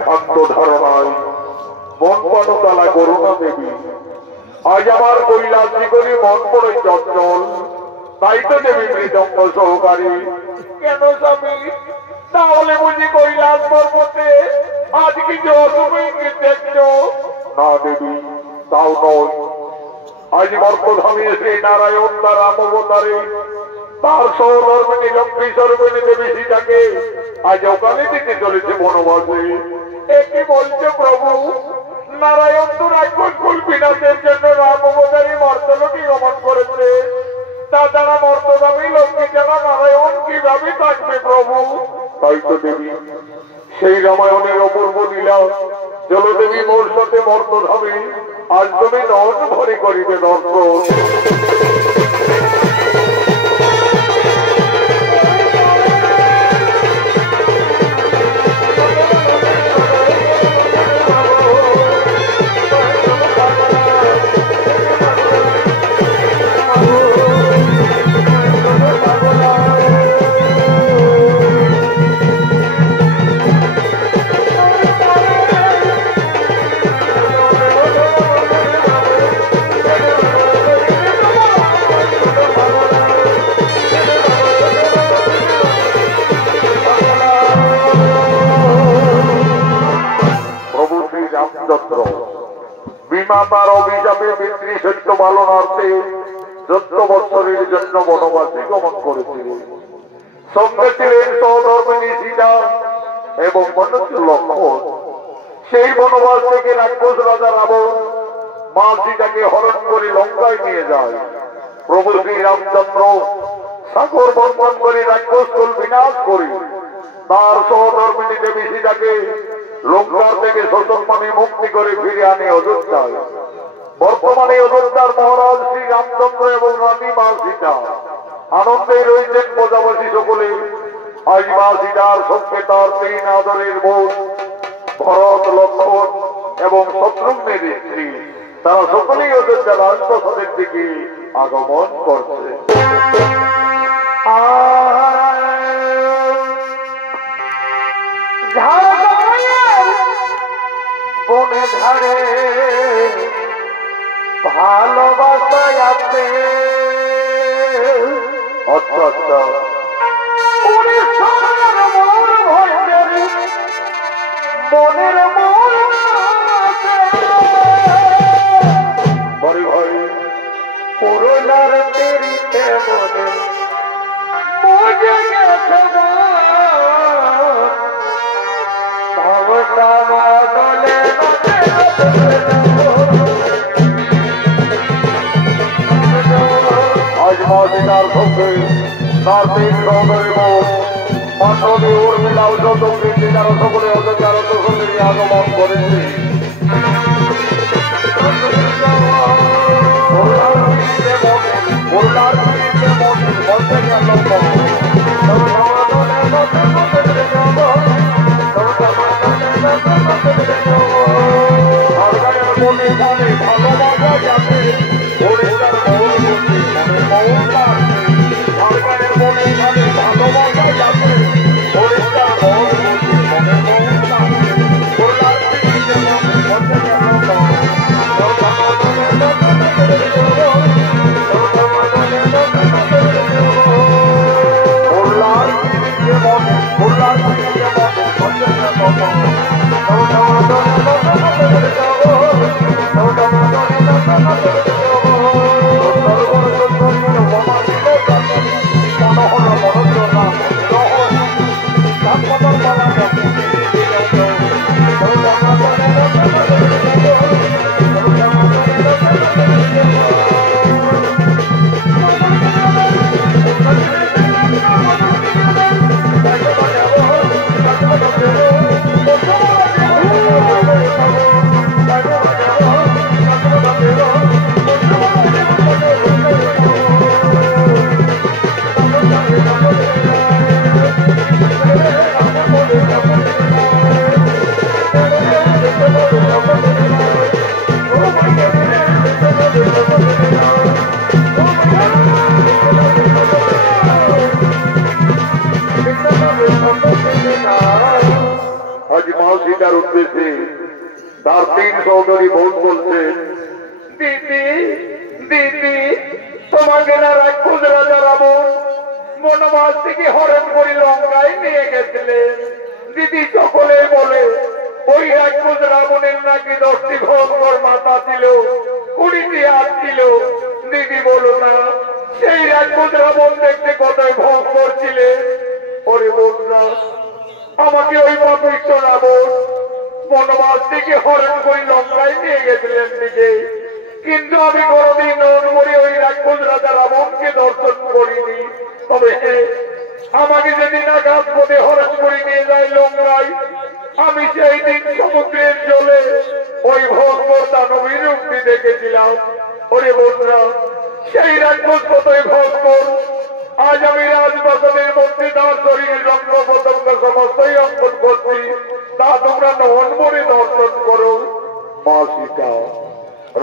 ভ্রান্ত ধারণায় মন পানতলা করুণা দেবী। আজ আমার কৈলাসী করি মন পড়ে চঞ্চল, তাই তো দেবী মৃদঙ্গ সহকারী। কেন স্বামী, তাহলে বুঝি কৈলাস পর্বতে আজ কিছু অশুভ ইঙ্গিত দেখছো? না দেবী, তাও নয়। আজ মর্তধামী শ্রী নারায়ণ তার রামবতারে তার সহধর্মিনী লক্ষ্মী স্বরূপিণী দেবী সীতাকে আজ অকালে দিতে চলেছে বনবাসে। একই বলছে প্রভু, নারায়ণ তো রাক্ষস কুল বিনাশের জন্য রামবতারী মর্তলোকে গমন করেছে। তাছাড়া মর্তধামী লক্ষ্মী ছাড়া নারায়ণ কিভাবে থাকবে প্রভু? তাই তো দেবী, সেই রামায়ণের অপূর্ব লীলা জলদেবী মোর সাথে মর্তধামী আজ তুমি নন ভরে করিবে দর্শন। বিমাতার অভিশাপে পিতৃ সত্য পালনার্থে 14 বৎসরের জন্য বনবাসে গমন করেছিলেন। সঙ্গে ছিলেন সহধর্মিণী সীতা এবং মনুষ্য লক্ষ্মণ। সেই বনবাস থেকে রাক্ষস রাজা রাবণ মা সীতাকে হরণ করে লঙ্কায় নিয়ে যায়। প্রভু শ্রী রামচন্দ্র সাগর বন্ধন করে রাক্ষস কুল বিনাশ করে তার সহধর্মিণী দেবী সীতাকে লঙ্কার থেকে শোষণমানে মুক্তি করে ফিরে আনে অযোধ্যায়। বর্তমানে অযোধ্যার মহারাজ শ্রী রামচন্দ্র এবং রানী মা সীতা আনন্দে রয়েছেন প্রজাবাসী সকলে। আজ মা সীতার সঙ্গে তার 3 আদরের বোন ভরত, লক্ষ্মণ এবং শত্রুঘ্নের স্ত্রী, তারা সকলেই অযোধ্যার রাজপ্রাসাদের দিকে আগমন করছে। বনে ধারে ভালোবাসা আছে। আচ্ছা আচ্ছা, মনের মনে ভাই পুরোনার তেরিতে মনে বুঝে গেছে আজ মা সীতার সঙ্গে তার 3 সহোদরের বোন পাশবী উর্মিলা ও শতকৃতি তারা সকলে অযোধ্যার সঙ্গে আগমন করেছে। মা সীতার উদ্দেশ্যে তার 3 সহোদরী বোন বলছে, দিদি দিদি, তোমাকে না রাক্ষস রাজা রাবণ বনবাস থেকে হরণ করে লঙ্কায় নিয়ে গেছিলেন। দিদি সকলে বলে ওই রাক্ষস রাবণের নাকি 10টি ভয়ঙ্কর মাথা ছিল, 20টি হাত ছিল। দিদি বলো না, সেই রাক্ষস রাবণ দেখতে কতই ভয়ঙ্কর ছিলেন। ওরে বন্ধুরা, আমাকে ওই পাপিষ্ঠ রাবণ বনবাস থেকে হরণ করে লঙ্কায় নিয়ে গেছিলেন দিকে, কিন্তু আমি কোনদিন নন করে ওই রাক্ষস রাজা রাবণকে দর্শন করিনি। তবে আমাকে যেদিন আকাশ পথে হরণ করে নিয়ে যায় লঙ্কায়, আমি সেই দিন সমুদ্রের জলে ওই ভয়ঙ্কর দানবীর রূপটি দেখেছিলাম। ওরে বন্ধুরা, সেই রাক্ষস কতই ভয়ঙ্কর। আজ আমি রাজপ্রাসাদের মধ্যে তার শরীরের রঙ্গ প্রত্যঙ্গ সমস্তই অঙ্কন করছি, তা তোমরা নয়ন ভরে দর্শন করো। মা সীতা,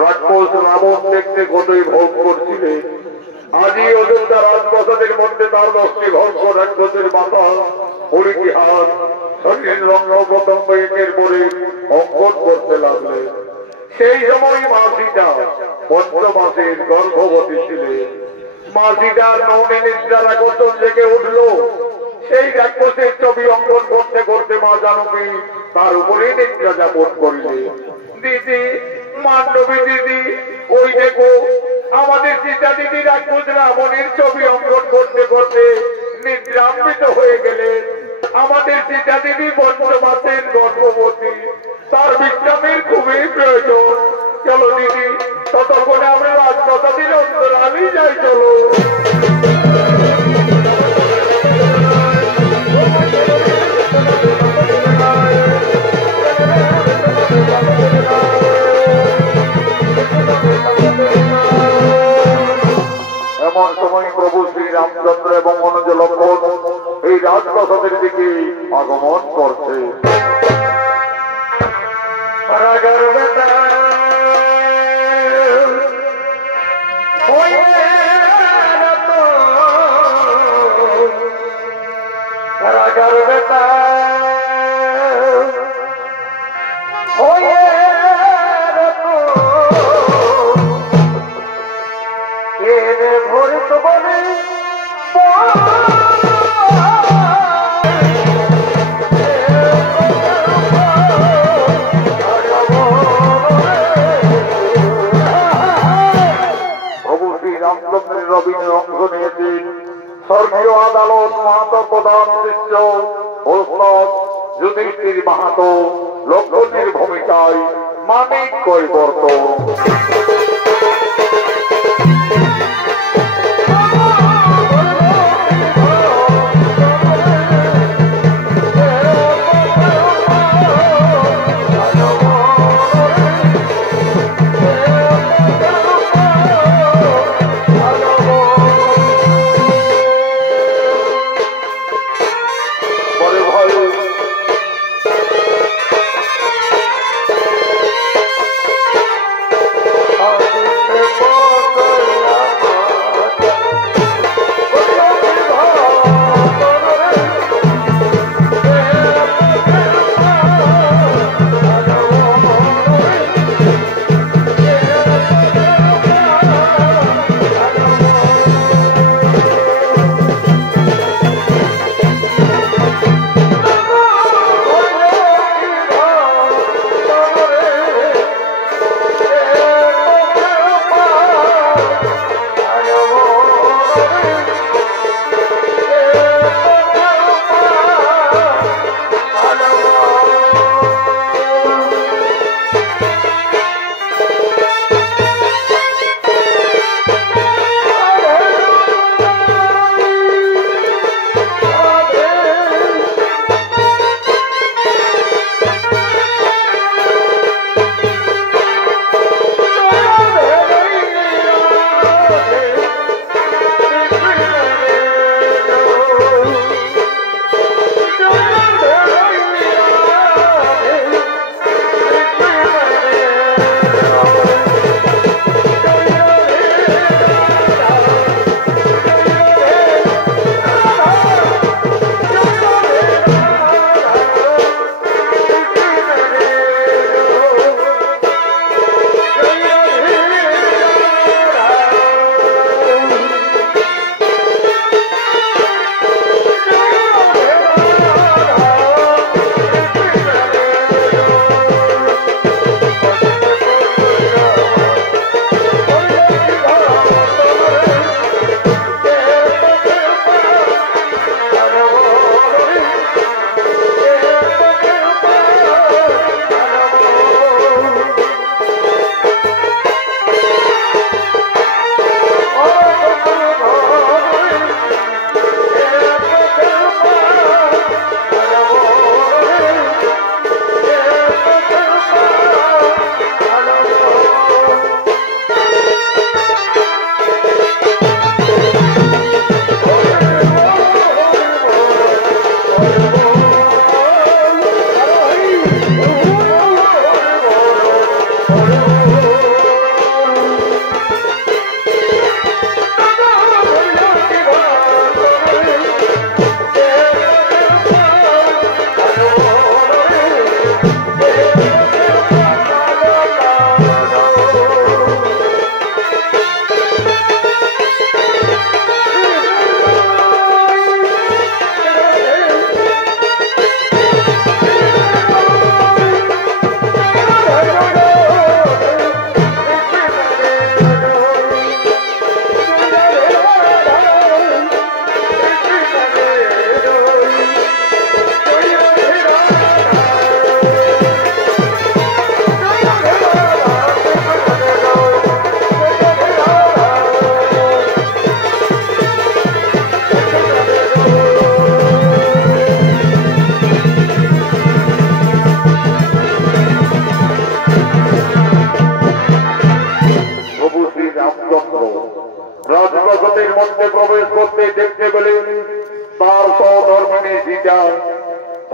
রাক্ষস রাবণ দেখতে কতই ভয়ঙ্কর ছিলেন। আজই অযোধ্যা রাজপ্রাসাদের মধ্যে তার 10টি ভয়ঙ্কর রাক্ষসের মাথা, 20টি হাত, শরীরের রঙ্গ প্রত্যঙ্গ একের পরে অঙ্কন করতে লাগলেন। সেই সময় মা সীতা 5 মাসের গর্ভবতী ছিলেন। মা সীতার মৌনে নিদ্রার আকর্ষণ জেগে উঠল। সেই রাক্ষসের ছবি অঙ্কন করতে করতে মা জানকী তার উপরে নিদ্রা যাপন করলেন। দিদি, মান্ডবী দিদি, ওই দেখো আমাদের সীতা দিদি রাক্ষস রাবণের ছবি অঙ্কন করতে করতে নিদ্রান্বিত হয়ে গেলেন। আমাদের সীতা দিদি 5 মাসের গর্ভবতী, তার বিশ্রামের খুবই প্রয়োজন। চলো দিদি, ততক্ষণে আমরা রাজপ্রাসাদের অন্তরালে যাই। চলো। এমন সময় প্রভু শ্রী রামচন্দ্র এবং অনুজ লক্ষণ এই রাজপ্রাসাদের দিকে আগমন করছে। অভিনয় অংশ নিয়েছেন স্বর্গীয় আদালত মাহাতো প্রধান শিষ্য ওস্তাদ যুধিষ্ঠির মাহাতো, লক্ষণের ভূমিকায় মানিক কৈবর্তন। Oh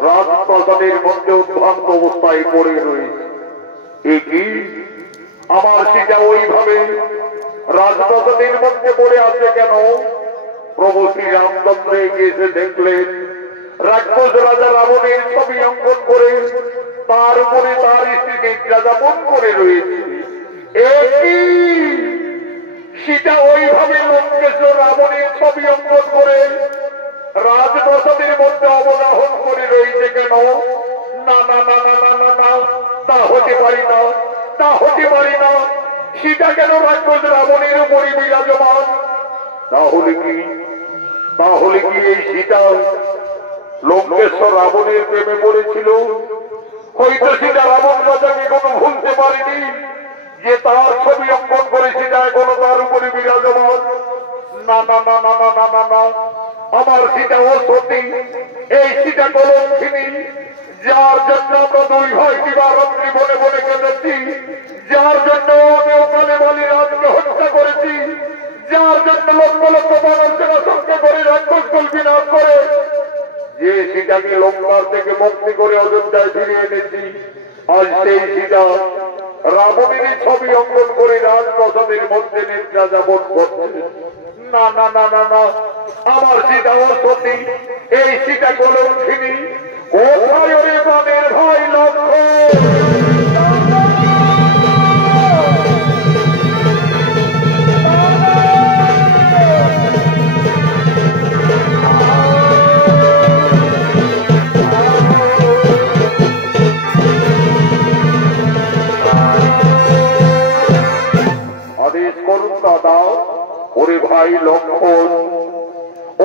রাজপ্রাসাদের মধ্যে উদ্ভ্রান্ত অবস্থায় পড়ে রয়েছে। এটি আমার সেটা ওইভাবে রাজপ্রাসাদের মধ্যে পড়ে আছে কেন? প্রভু শ্রী রামচন্দ্র এসে দেখলেন রাক্ষস রাজা রাবণের ছবি অঙ্কন করে তার উপরে তার স্ত্রীকে যাযাপন করে রয়েছে। সেটা ওইভাবে লঙ্কেশ্বর রাবণের ছবি অঙ্কন করে রাজপ্রাসাদের মধ্যে অবগাহন করে রয়েছে কেন? না না না না না না না, তা হতে পারি না, তা হতে পারি না। সেটা কেন রাক্ষস রাবণের উপরে বিরাজমান? তাহলে কি এই সীতা লঙ্কেশ্বর রাবণের প্রেমে পড়েছিল? হয়তো সেটা রাবণ রাজাকে কোনো ভুলতে পারেনি যে তার ছবি অঙ্কন করে সেটা এখনো তার উপরে বিরাজমান। না না না না না না না না, আমার সীতা অসতী, এই সীতা কলঙ্কিনী, যার জন্য আমরা দুই ভাই দিবারাত্রি বনে বনে কেঁদেছি, যার জন্য আমি ওখানে বলি রাজকে হত্যা করেছি, যার জন্য লক্ষ লক্ষ মানুষেরা সঙ্গে করে রাক্ষসকুল বিনাশ করে, যে সীতাকে লঙ্কার থেকে মুক্তি করে অযোধ্যায় ফিরিয়ে এনেছি, আজ সেই সীতা রাবণের ছবি অঙ্কন করে রাজপ্রাসাদের মধ্যে নিদ্রা যাপন করছে। না না না না না, আমার সীতা অসতী, এই সীতা কলঙ্কিনী। কোথায় ওরে প্রাণের ভাই লক্ষ্মণ? আদেশ করুন দাদা। ওরে ভাই লক্ষ্মণ,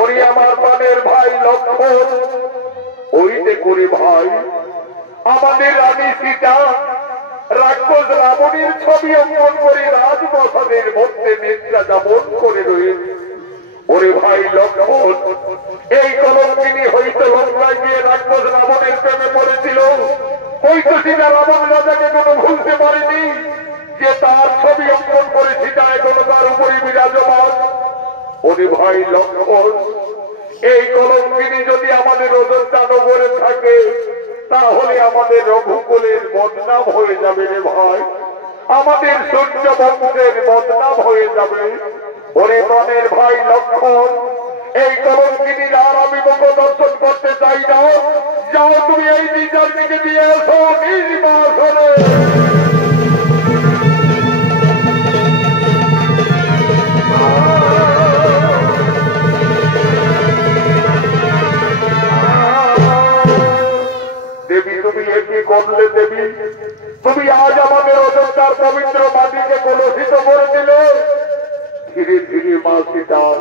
ওরে আমার প্রাণের ভাই লক্ষ্মণ, ওই দেখুরে ভাই আমাদের রানী সীতা রাক্ষস রাবণের ছবি অঙ্কন করে রাজপ্রাসাদের মধ্যে নিদ্রা যাপন করে রয়েছে। ওরে ভাই লক্ষ্মণ, এই কলঙ্কিনী হয়তো লঙ্কায় গিয়ে রাক্ষস রাবণের প্রেমে পড়েছিল, হয়তো সীতা রাবণ রাজাকে কোনো ভুলতে পারেনি যে তার ছবি অঙ্কন করে সীতা এখনো তার উপরে বিরাজমান। ওরে ভাই লক্ষ্মণ, এই কলঙ্কিনী যদি আমাদের অযোধ্যা নগরে থাকে তাহলে আমাদের রঘুকুলের বদনাম হয়ে যাবে রে ভাই, আমাদের সূর্য বংশের বদনাম হয়ে যাবে। ওরে প্রাণের ভাই লক্ষ্মণ, এই কলঙ্কিনীর আর আমি মুখ দর্শন করতে চাই না। যাও তুমি এই বিচার দিকে দিয়ে এসো নির্বাসনে। দেবী তুমি এটি করলে দেবী, তুমি আজ আমাদের অযোধ্যার পবিত্র মাটিকে কলুষিত করে দিলে। ধীরে ধীরে মা সীতার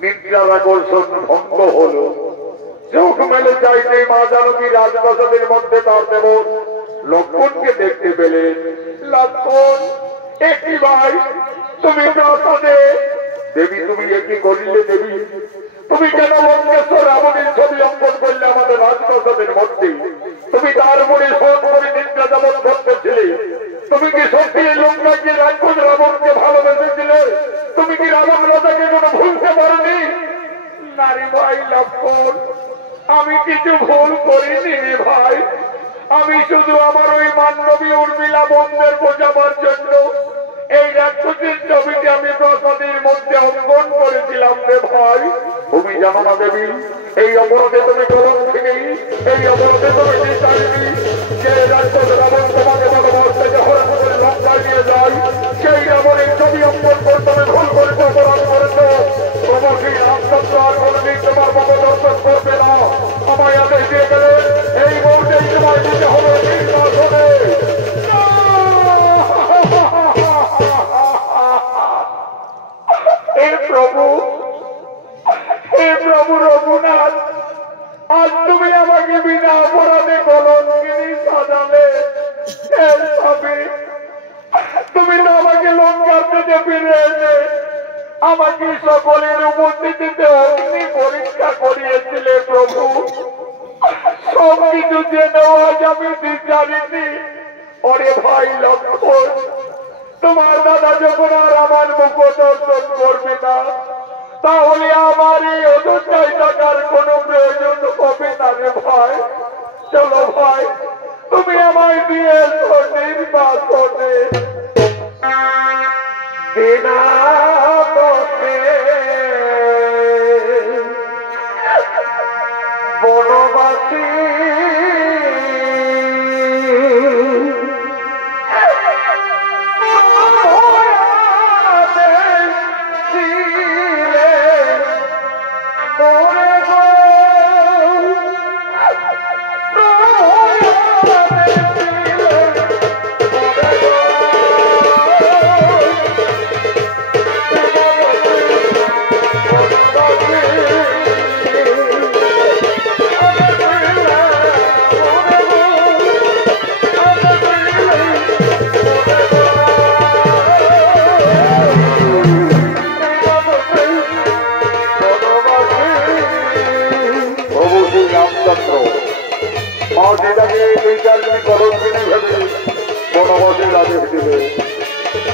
নিদ্রার আকর্ষণ ভঙ্গ হলো। চোখ মেলে চাইতে মা জানকী রাজপ্রাসাদের মধ্যে তার দেবর লক্ষ্মণকে দেখতে পেলেন। লক্ষ্মণ, একই ভাই তুমি প্রাসাদে? দেবী তুমি একই করিলে দেবী, তুমি কেন লঙ্কেশ্বর রাবণের ছবি অঙ্কন করলে আমাদের রাজপ্রাসাদের মধ্যে? তুমি তার উপরে শোধ করে নিদ্রা যাপন করতেছিলে। তুমি কি সত্যি এই লঙ্কাকে রাক্ষস রাবণকে ভালোবেসেছিলে? তুমি কি রাবণ রাজাকে কোনো ভুলতে পারোনি? নারী ভাই লক্ষ্মণ, আমি কিছু ভুল করিনি ভাই, আমি শুধু আমার ওই মান্ডবী উর্মিলা বন্ধের বোঝাবার জন্য এই রাক্ষসের ছবিটি আমি প্রাসাদের মধ্যে অঙ্কন করেছিলাম রে ভাই। তুমি জানো না দেবী, এই অপরাধে তুমি কলঙ্কিনী, এই অপরাধে তুমি বিচারিণী। যে রাক্ষস রাবণ তোমাকে ভালোবাসতে যখন আমাদের লঙ্কায় নিয়ে যায়, সেই রাবণের ছবি অঙ্কন করে তুমি ভুল করেছো, অপরাধ করেছো। তোমাকে রামচন্দ্র আর কোনদিন তোমার মতো দর্শন করবে না। আমায় আদেশ দিয়ে গেলে এই মুহূর্তেই তোমায় দিতে হবে নির্বাচনে। হে প্রভু, হে প্রভু রঘুনাথ, আজ তুমি আমাকে বিনা অপরাধে কলঙ্কিনী সাজালে। তুমি তো আমাকে লঙ্কার থেকে ফিরে এসে আমাকে সকলের উপস্থিতিতে অগ্নি পরীক্ষা করিয়েছিলে প্রভু। সবকিছু জেনে আজ আমি বিচারিনি। ওরে ভাই লক্ষ্মণ, তোমার দাদা যখন আর আমার মুখ দর্শন করবে না, তাহলে আমার এই অযোধ্যায় থাকার কোন প্রয়োজন হবে না রে ভাই। চলো ভাই, তুমি আমায় দিয়ে এসো নির্বাচনে। বিনা দোষে বনবাসী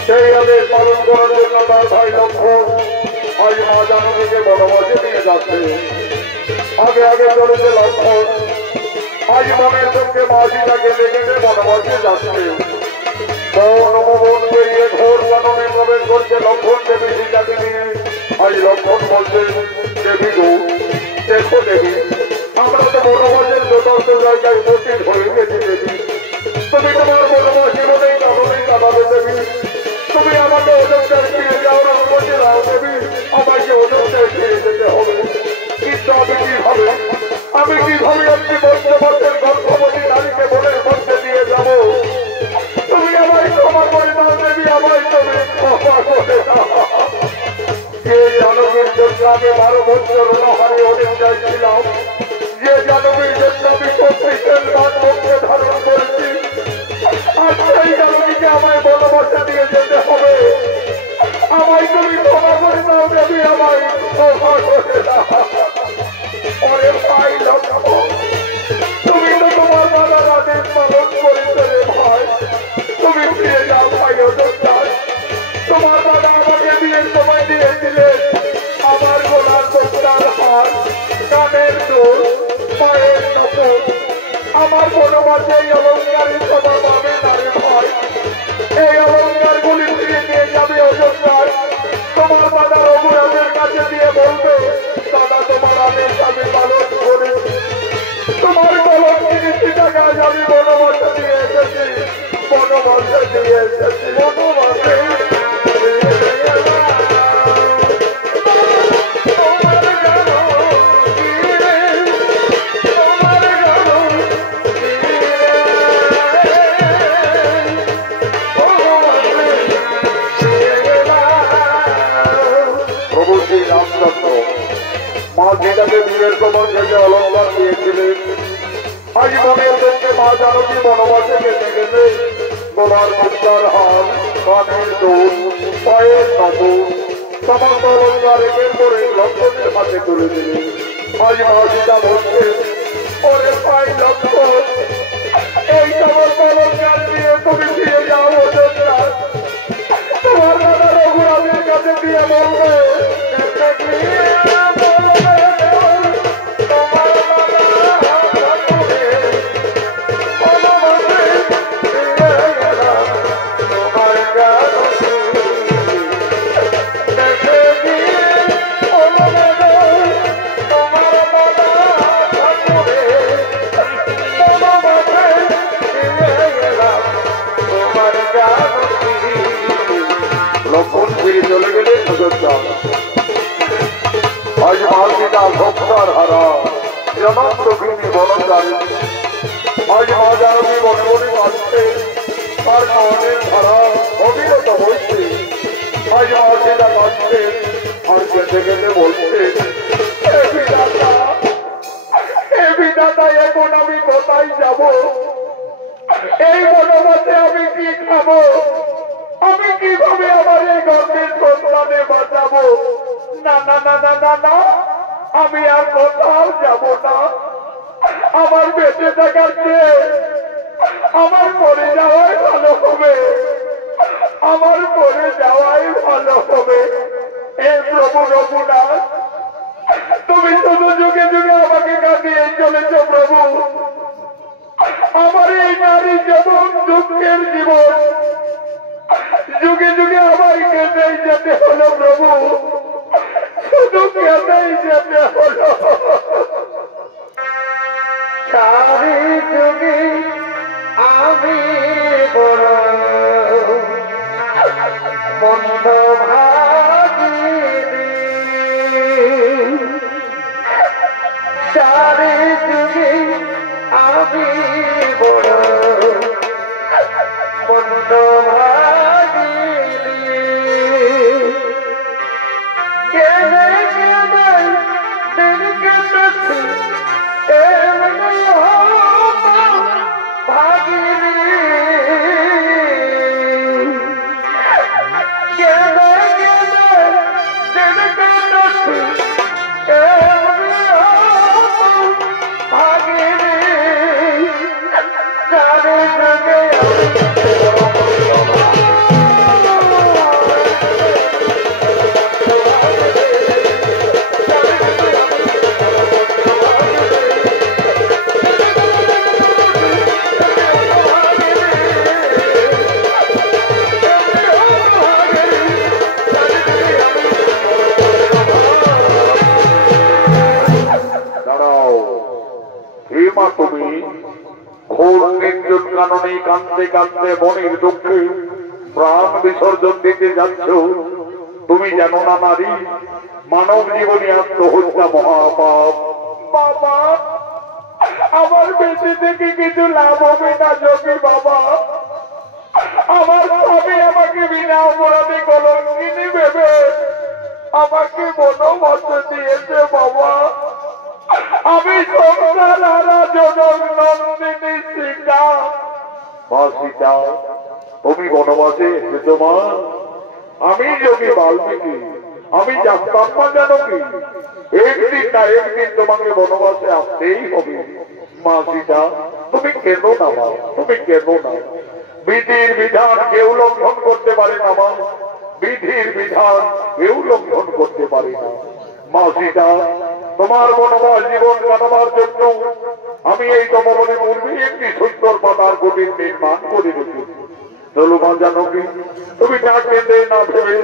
সেই আদেশ পালন করার জন্য তার ভাই লক্ষ্মণ আজ মা জানকীকে বনবাসে নিয়ে যাচ্ছে। আগে আগে চলেছে লক্ষ্মণ, আজ মনের চোখে মা সীতাকে দেখে বনবাসে যাচ্ছে। বন পেরিয়ে ঘোর বনে প্রবেশ করছে লক্ষ্মণ দেবী সীতাকে নিয়ে। আজ লক্ষ্মণ বলছে, দেবী গো, দেখো দেবী, আমরা তো বনবাসের যথার্থ জায়গায় উপস্থিত হয়ে গেছি দেবী। তুমি তোমার বনবাসী বলেই কারণেই কাটাবে দেবী। তুমি আমাকে অযোধ্যায় ফিরে যাওয়ার অনুমতি দাও দেবী। আমাকে অযোধ্যায় ফিরে যেতে হবে, কিন্তু আমি কিভাবে একটি বন্ধুবাসের গর্ভবতী নারীকে বনের মধ্যে দিয়ে যাব? তুমি আমায় ক্ষমা করে দাও দেবী, আমায় তুমি ক্ষমা করে দাও। যে জানবীর জন্য আমি 12 বছর অনাহারে অযোধ্যায় ছিলাম, যে জানবীর জন্য আমি 25 বার মুখে ধারণ করেছি, আজ সেই জানবীকে আমায় বনবাসে দিয়ে যেতে হবে। আমায় তুমি ক্ষমা করে দাও দেবী, আমায় ক্ষমা করে দাও। ওরে ভাই লক্ষ্মণ, তুমি তো তোমার বাবার আদেশ পালন করেছো রে ভাই। তুমি ফিরে যাও ভাই অযোধ্যায়। তোমার বাবা আমাকে বিয়ের সময় দিয়েছিলেন আমার গলার কোটার হার, কানের দুল, পায়ের নপুর। আমার বনবাসে এই অলঙ্কারের কথা পাবে না রে ভাই। এই অলঙ্কার গুলি ফিরে নিয়ে যাবে অযোধ্যায়। তোমার দাদা রঘুরাজের কাছে দিয়ে বলবে, দাদা তোমার আদেশ আমি পালন করেছি। তোমার কলঙ্কিনী সীতাকে আজ আমি বনবাসে দিয়ে এসেছি, বনবাসে দিয়ে এসেছি, বনবাসে। মা সীতাকে বিয়ের সময় যে অলঙ্কার দিয়েছিলেন, আজ মনের চোখে মা জানকী বনবাসে গেছে গেছে গলার মুদ্রার হার, কানের দুল, পায়ের নপুর, সমস্ত অলঙ্কার একের পরে লক্ষ্মণের হাতে তুলে দিলেন। আজ মা সীতা বলছে, ওরে ভাই লক্ষ্মণ, এই সমস্ত অলঙ্কার দিয়ে তুমি ফিরে যাও অযোধ্যায়। তোমার দাদা রঘুরাজের কাছে দিয়ে বলবে, Oh, পারে। আজ মা জানকী মনে মনে কাঁদছে, তার কানের ধারা অবিরত হয়েছে। আজ মা সেটা কাঁদছে আর কেঁদে কেঁদে বলছে, হে বিধাতা, হে বিধাতা, এখন আমি কোথায় যাব? এই বনবাসে আমি কি খাবো? আমি কিভাবে আমার এই গর্ভের সন্তানে বাঁচাবো? না না না না না না, আমি আর কোথাও যাব না। আমার বেঁচে থাকার চেয়ে আমার মরে যাওয়াই ভালো হবে, আমার মরে যাওয়াই ভালো হবে। হে প্রভু রঘুনাথ, তুমি শুধু যুগে যুগে আমাকে কাঁদিয়ে চলেছ প্রভু। আমার এই নারী জীবন দুঃখের জীবন, যুগে যুগে আমায় কেঁদেই যেতে হলো প্রভু, শুধু কেঁদেই যেতে হলো। সারি যুগে আমি বড় মন্দ ভাগিনি, সারি যুগে আমি বড় মন্দ ভাগিনি। কেনে কেনে দিন কেটেছি এমনি ভাগিনি, কেনে কেনে দিন কেটেছি এমনি ভাগিনি। সারি যুগে তুমি ঘোর নির্জন কাননে কাঁদতে কাঁদতে মনের দুঃখে প্রাণ বিসর্জন দিতে যাচ্ছ। তুমি জানো না নারী, মানব জীবনে আত্মহত্যা মহাপাপ। বাবা, আমার বেঁচে থেকে কিছু লাভ হবে না যোগী বাবা। আমার স্বামী আমাকে বিনা অপরাধে কলঙ্কিনী ভেবে আমাকে বনবাস দিয়েছে বাবা। আমি সংসার হারা জনক নন্দিনী সীতা। মা সীতা, তুমি বনবাসে এসেছো মা? আমি যোগী বাল্মীকি, আমি জানতাম না জানো কি একদিন না একদিন তোমাকে বনবাসে আসতেই হবে। মা সীতা, তুমি কেন না মা, তুমি কেন না? বিধির বিধান কেউ লঙ্ঘন করতে পারে না মা, বিধির বিধান কেউ লঙ্ঘন করতে পারে না। মা সীতা, তোমার বনবাস জীবন কাটাবার জন্য আমি এই তপবনে পূর্বে একটি সুন্দর পাতার কুটির নির্মাণ করে রেখেছি। চলো মা জানকী, তুমি না কেঁদে না ভেবে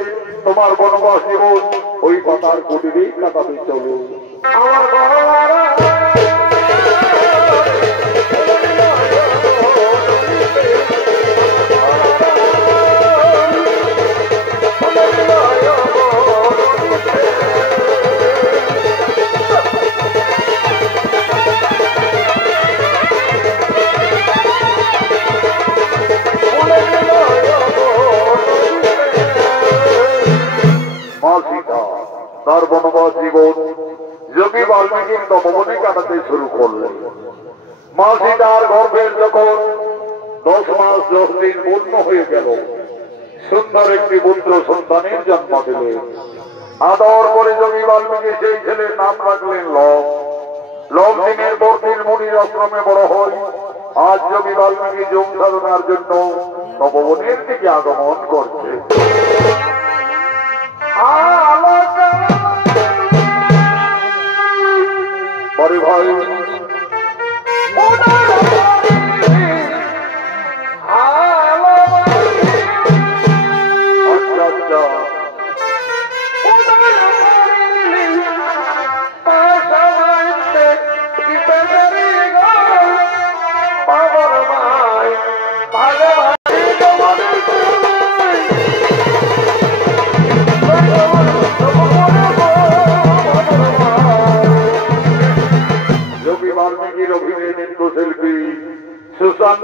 তোমার বনবাস জীবন ওই পাতার কুটিরেই কাটাবে। চলো আমার গহনারা তার বনবাস জীবন যোগী বাল্মীকির তপবনে কাটাতে শুরু করলেন। মা সীতার গর্ভের যখন 10 মাস 10 দিন পূর্ণ হয়ে গেল, সুন্দর একটি পুত্র সন্তানের জন্ম দিলেন। আদর করে যোগী বাল্মীকি সেই ছেলের নাম রাখলেন লব। লব দিনের পর দিন মুনির আশ্রমে বড় হয়। আজ যোগী বাল্মীকি যোগ সাধনার জন্য তপবনের দিকে আগমন করছে। পরে ভাই আচ্ছা আচ্ছা,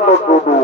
তো টুডু।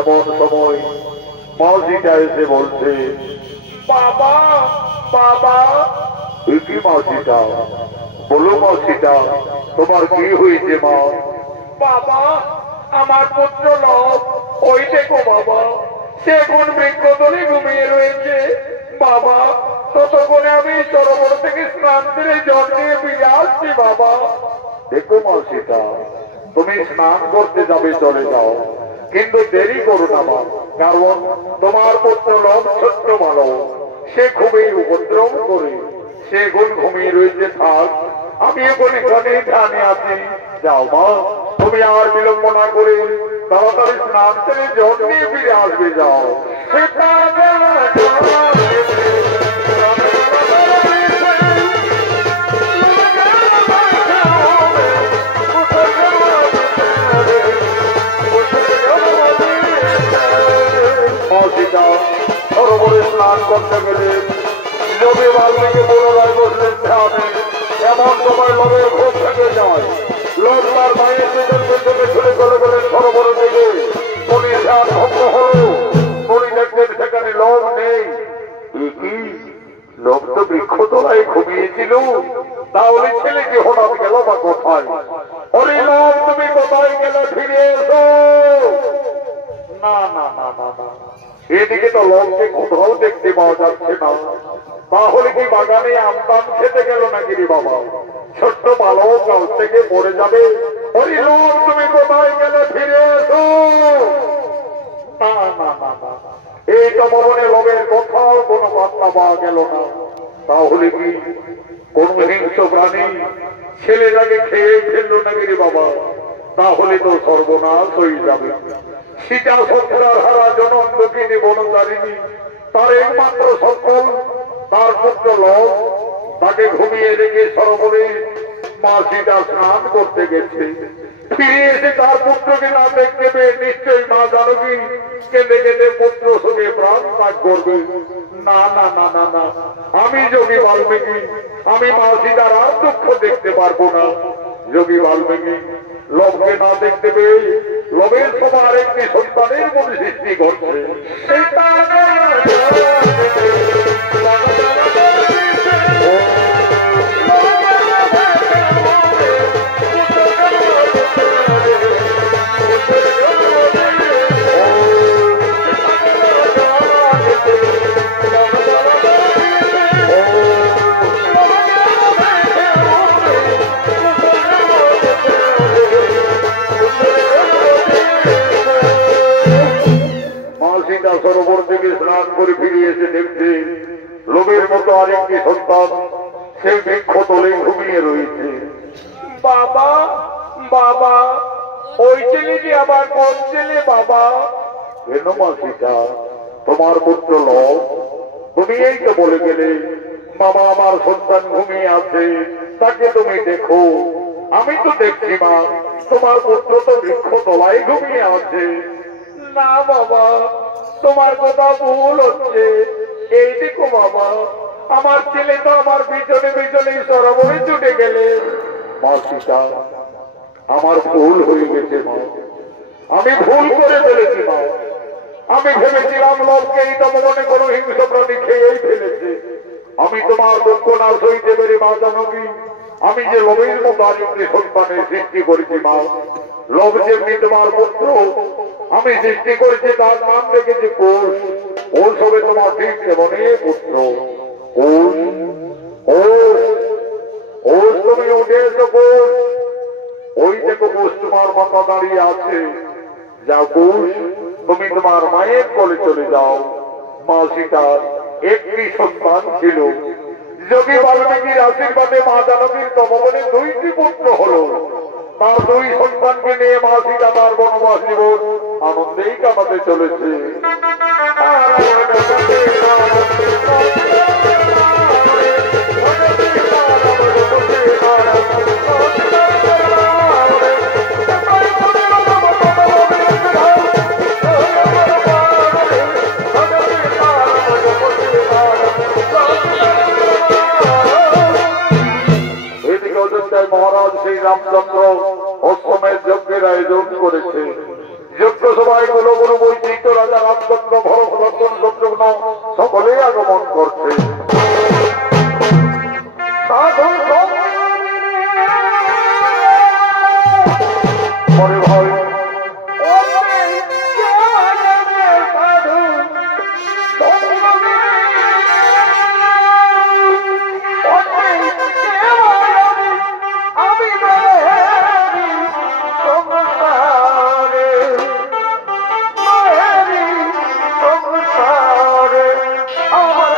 এমন সময় মাঝিটা এসে বলছে, বাবা বাবা। কি মাঝিটা? বলো মাঝিটা, তোমার কি হয়েছে মা? বাবা, আমার পুত্র লব ওই দেখো বাবা, সে কোন বৃক্ষতলে ঘুমিয়ে রয়েছে বাবা। ততক্ষণে আমি সরোবর থেকে স্নান করে জল নিয়ে ফিরে আসছি বাবা। দেখো মাঝিটা, তুমি স্নান করতে যাবে চলে যাও, কিন্তু দেরি করো না মা, কারণ তোমার পুত্র লব ছোট্ট ভালো, সে খুবই উপদ্রব করে, সে এখন ঘুমিয়ে রয়েছে। থাক, আমি এখন এখানে ধ্যানে আছি। যাও মা, তুমি আর বিলম্ব না করে তাড়াতাড়ি স্নান করে জল নিয়ে ফিরে আসবে। যাও। সরোবরে স্নান করতে গেলে লোভে বাল্মীকে পুনরায় বসলেন ধ্যানে। এমন সময় লোভের ঘুম থেকে যায়। লোভ তার মায়ের পেছন পেছনে ছুটে চলে গেলেন সরোবরের দিকে। উনি ধ্যান ভঙ্গ হল। উনি দেখলেন সেখানে লোভ নেই। কি লোভ তো বৃক্ষতলায় ঘুমিয়েছিল, তাহলে ছেলেকে হঠাৎ গেল বা কোথায়? ওরে লোভ, তুমি কোথায় গেলে? ফিরে এসো। না না না না না, এদিকে তো লোককে কোথাও দেখতে পাওয়া যাচ্ছে না। তাহলে কি বাগানে আমদাম খেতে গেল নাকি রে বাবা? ছোট্ট বালক গাছ থেকে পড়ে যাবে। ওই লোক, তুমি কোথায় গেলে? ফিরে এসো। না না না না, এই তো মরণে লোভের কোথাও কোনো বার্তা পাওয়া গেল না। তাহলে কি কোন হিংস্র প্রাণী ছেলেটাকে খেয়ে ফেললো নাকি রে বাবা? তাহলে তো সর্বনাশ হয়ে যাবে। সীতা সত্যরার হারা জনম দুঃখিনী বনচারিণী তার একমাত্র সফল তার পুত্র লব তাকে ঘুমিয়ে রেখে সরোবরে মা সীতা স্নান করতে গেছে। ফিরে এসে তার পুত্রকে না দেখতে পেয়ে নিশ্চয়ই মা জানকী কেঁদে কেঁদে পুত্র সঙ্গে প্রাণ ত্যাগ করবে। না না না না না, আমি যোগী বাল্মীকি, আমি মা সীতার আর দুঃখ দেখতে পারবো না। যোগী বাল্মীকি লবকে না দেখতে পেয়ে লবের সময় আরেকটি সন্তানের মধ্যে সৃষ্টি করছে। সরোবর থেকে স্নান করে ফিরে এসে দেখছে লোভের মতো আরেকটি সন্তান সেই বৃক্ষ তলে ঘুমিয়ে রয়েছে। বাবা বাবা, ওই ছেলেটি আবার কোন ছেলে বাবা? কেন মা সীতা, তোমার পুত্র লব, তুমি এই তো বলে গেলে বাবা আমার সন্তান ঘুমিয়ে আছে, তাকে তুমি দেখো। আমি তো দেখছি মা, তোমার পুত্র তো বৃক্ষ তলায় ঘুমিয়ে আছে। না বাবা, তোমার কথা ভুল হচ্ছে। এই দেখো বাবা, আমার ছেলে তো আমার পিছনে পিছনে সরোবরে ছুটে গেলে। মা সীতা, আমার ভুল হয়ে গেছে মা, আমি ভুল করে ফেলেছি মা। আমি ভেবেছিলাম লোককে এই তো মনে কোনো হিংস্র প্রাণী খেয়েই ফেলেছে। আমি তোমার দুঃখ না সইতে পেরে মা জানকী আমি যে লোভের মতো আরেকটি সন্তানের সৃষ্টি করেছি মা। লোভ যেমনি তোমার পুত্র আমি সৃষ্টি করেছি, তার নাম রেখেছি কোষ। ওর সবে তোমার ঠিক তেমনই পুত্র কোষ। ওষ তুমি উঠে এসো কোষ। ওই দেখো কোষ তোমার মাথা দাঁড়িয়ে আছে। যাও কোষ, তুমি তোমার মায়ের কোলে চলে যাও। মা সীতার একটি সন্তান ছিল। যোগী বাল্মীকির আশীর্বাদে মা জানকীর তপবনে দুইটি পুত্র হলো। তার দুই সন্তানকে নিয়ে মা সীতা তার বনবাস জীবন আনন্দেই কাটাতে চলেছে। মহারাজ শ্রী রামচন্দ্র অষ্টমের যজ্ঞের আয়োজন করেছে। যজ্ঞ সভায় কুলগুরু বৈচিত্র রাজা রামচন্দ্র ভরত লক্ষণ শত্রুঘ্ন সকলেই আগমন করছে। পরে ভাই আমার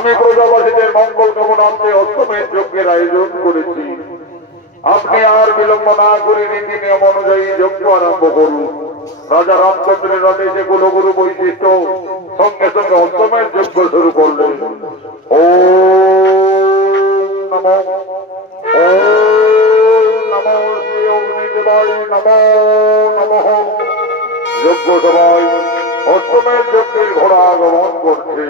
আমি প্রজাবাসীদের মঙ্গল কামনার্থে অষ্টমের যজ্ঞের আয়োজন করেছি। আপনি আর বিলম্ব না করে নীতি নিয়ম অনুযায়ী যজ্ঞ আরম্ভ করুন। রাজা রামচন্দ্রের আদেশে কুলগুরু বৈশিষ্ট্য সঙ্গে সঙ্গে অষ্টমের যজ্ঞ শুরু করলেন। ওম নমো শ্রী অগ্নিদেবায় নমো নমঃ। যজ্ঞ সবাই অষ্টমের যজ্ঞের ঘোড়া আগমন করছে।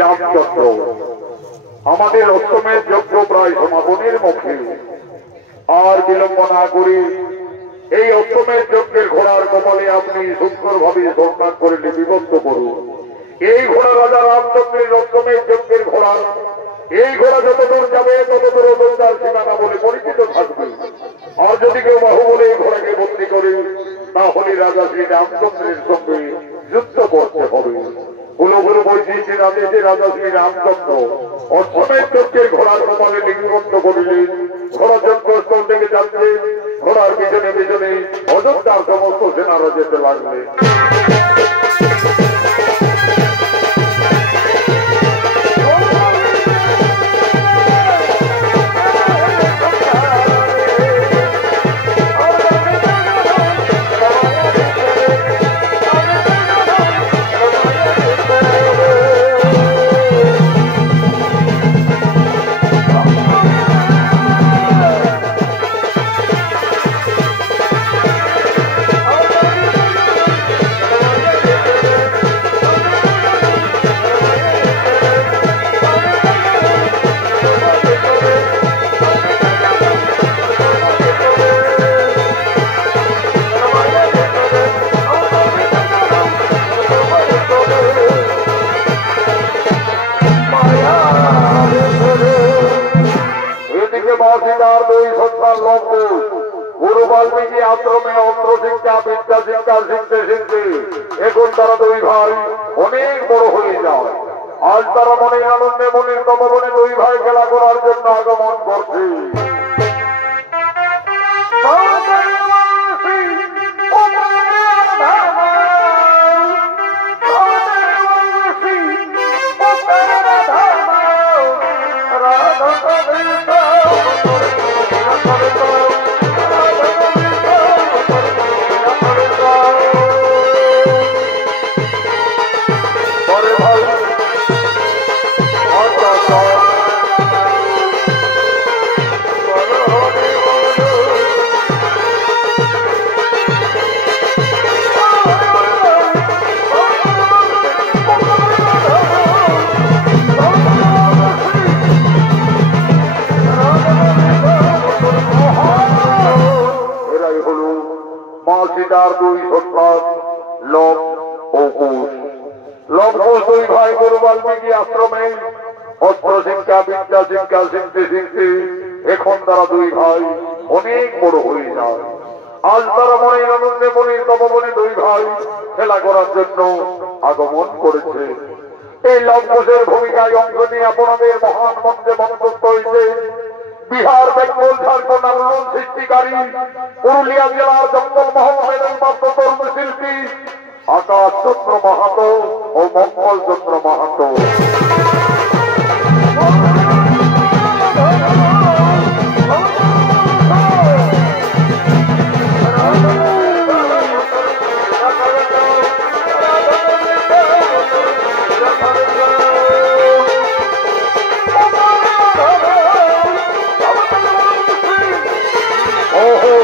রামচন্দ্র, আমাদের অষ্টমের যজ্ঞ প্রায় সমাপনের মুখে। আর বিলম্ব না করে এই অষ্টমের যজ্ঞের ঘোড়ার কপালে আপনি সুন্দরভাবে স্নান করে লিপিবদ্ধ করুন। এই ঘোড়া রাজা রামচন্দ্রের অষ্টমের যজ্ঞের ঘোড়া। এই ঘোড়া যতদূর যাবে ততদূর অযোধ্যার সীমানা বলে পরিচিত থাকবে। আর যদি কেউ বাহুবলে এই ঘোড়াকে বন্দী করে, তাহলে রাজা শ্রী রামচন্দ্রের সঙ্গে যুদ্ধ করতে হবে। কুলগুরু বৈশিষ্ট্যের আদেশে রাজা শ্রী রামচন্দ্র অষ্টমের যজ্ঞের ঘোড়ার কপালে লিপিবদ্ধ করিলেন। ঘোড়া যজ্ঞস্থল থেকে যাচ্ছে, ঘোড়ার পিছনে পিছনে অযোধ্যার সমস্ত সেনারা যেতে লাগলেন। গুরু বাল্মীকি আশ্রমে অস্ত্র শিক্ষা বিদ্যা শিক্ষা শিখতে শিখতে এখন তারা দুই ভাই অনেক বড় হয়ে যায়। আজ তারা মনে আনন্দে মনের তপবনে দুই ভাই খেলা করার জন্য আগমন করছে। সীতার দুই সন্তান লব ও কুশ। লব কুশ দুই ভাই গুরু বাল্মীকি আশ্রমে অস্ত্র শিক্ষা বিদ্যা শিক্ষা শিখতে শিখতে এখন তারা দুই ভাই অনেক বড় হয়ে যায়। আজ তারা মনে আনন্দে মনের তপবনে দুই ভাই খেলা করার জন্য আগমন করেছে। এই লব কুশের ভূমিকায় অংশ নিয়ে আপনাদের মহান মন্ত্রে মন্তব্য হয়েছে বিহার, বেঙ্গল, ঝাড়খণ্ড আন্দোলন সৃষ্টিকারী পুরুলিয়া জেলার জঙ্গল মহলের মাত্র তরুণ শিল্পী আকাশ চন্দ্র মাহাতো ও মঙ্গল চন্দ্র মাহাতো। Oh,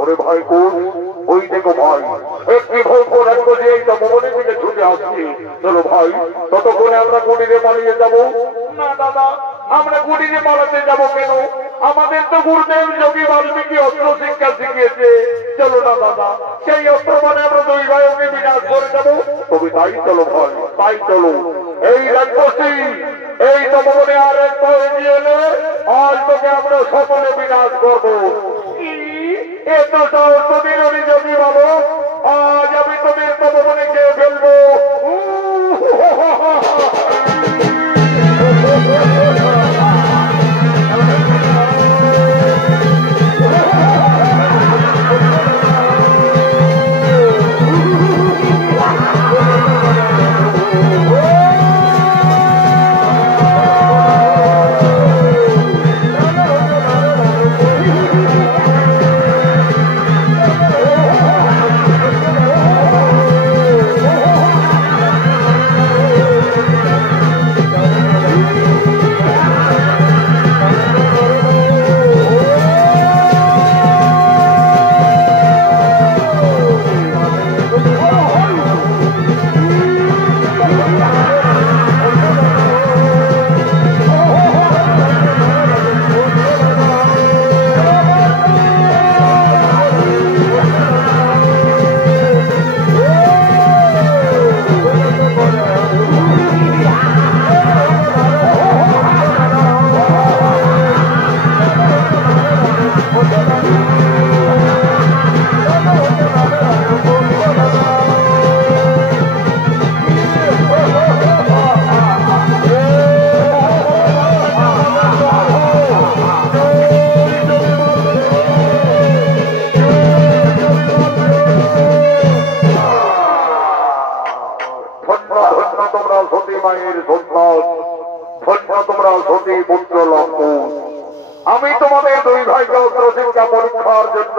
ওরে ভাই কোন ওই দেখো ভাই একটি ভয়ঙ্কর এক যে এই ভবনের দিকে ছুটে আসছে। চলো ভাই ততক্ষণে আমরা কুটিরে পালিয়ে যাব। না দাদা আমরা কুটিরে পালাতে যাব কেন? আমাদের তো গুরুদেব যোগী বাল্মীকি অস্ত্র শিক্ষা শিখিয়েছে। চলো না দাদা সেই অস্ত্র মানে আমরা দুই ভাইকে বিনাশ করে যাবো। তবে তাই চলো ভাই তাই চলো। এই রাক্ষসী এই তপবনে আর এক পা এগিয়ে এলে আজ তোকে আমরা সকলে বিনাশ করবো। এত সাহস তোদের যোগী বলো, আজ আমি তোদের তপবনে খেয়ে ফেলবো। তোমরা সতী মায়ের সন্তান, ধন্য তোমরা সতী পুত্র লঙ্কুশ। আমি তোমাদের দুই ভাইকে অস্ত্র শিক্ষা পরীক্ষার জন্য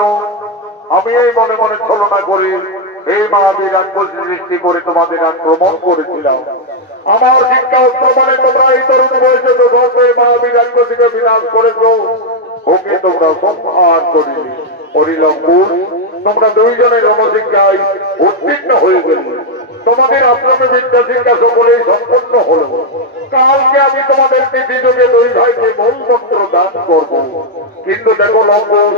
আমি এই মনে মনে ছলনা করি এই মহাবীর রাক্ষস সৃষ্টি করে তোমাদের আক্রমণ করেছিলাম। আমার শিক্ষা অস্ত্র মানে তোমরা এই তরুণ বয়সে তো গল্পে মহাবীর রাক্ষসীকে বিনাশ করেছো, ওকে তোমরা সম্মান করি অরিলঙ্কুশ। তোমরা দুইজনের রণশিক্ষায় উত্তীর্ণ হয়ে গেলে তোমাদের আশ্রমে বিদ্যা শিক্ষা সকলেই সম্পন্ন হলো। কালকে আমি তোমাদের তিথি যুগে দুই ভাইকে মূল মন্ত্র দান করব। কিন্তু দেখো লঙ্কুশ,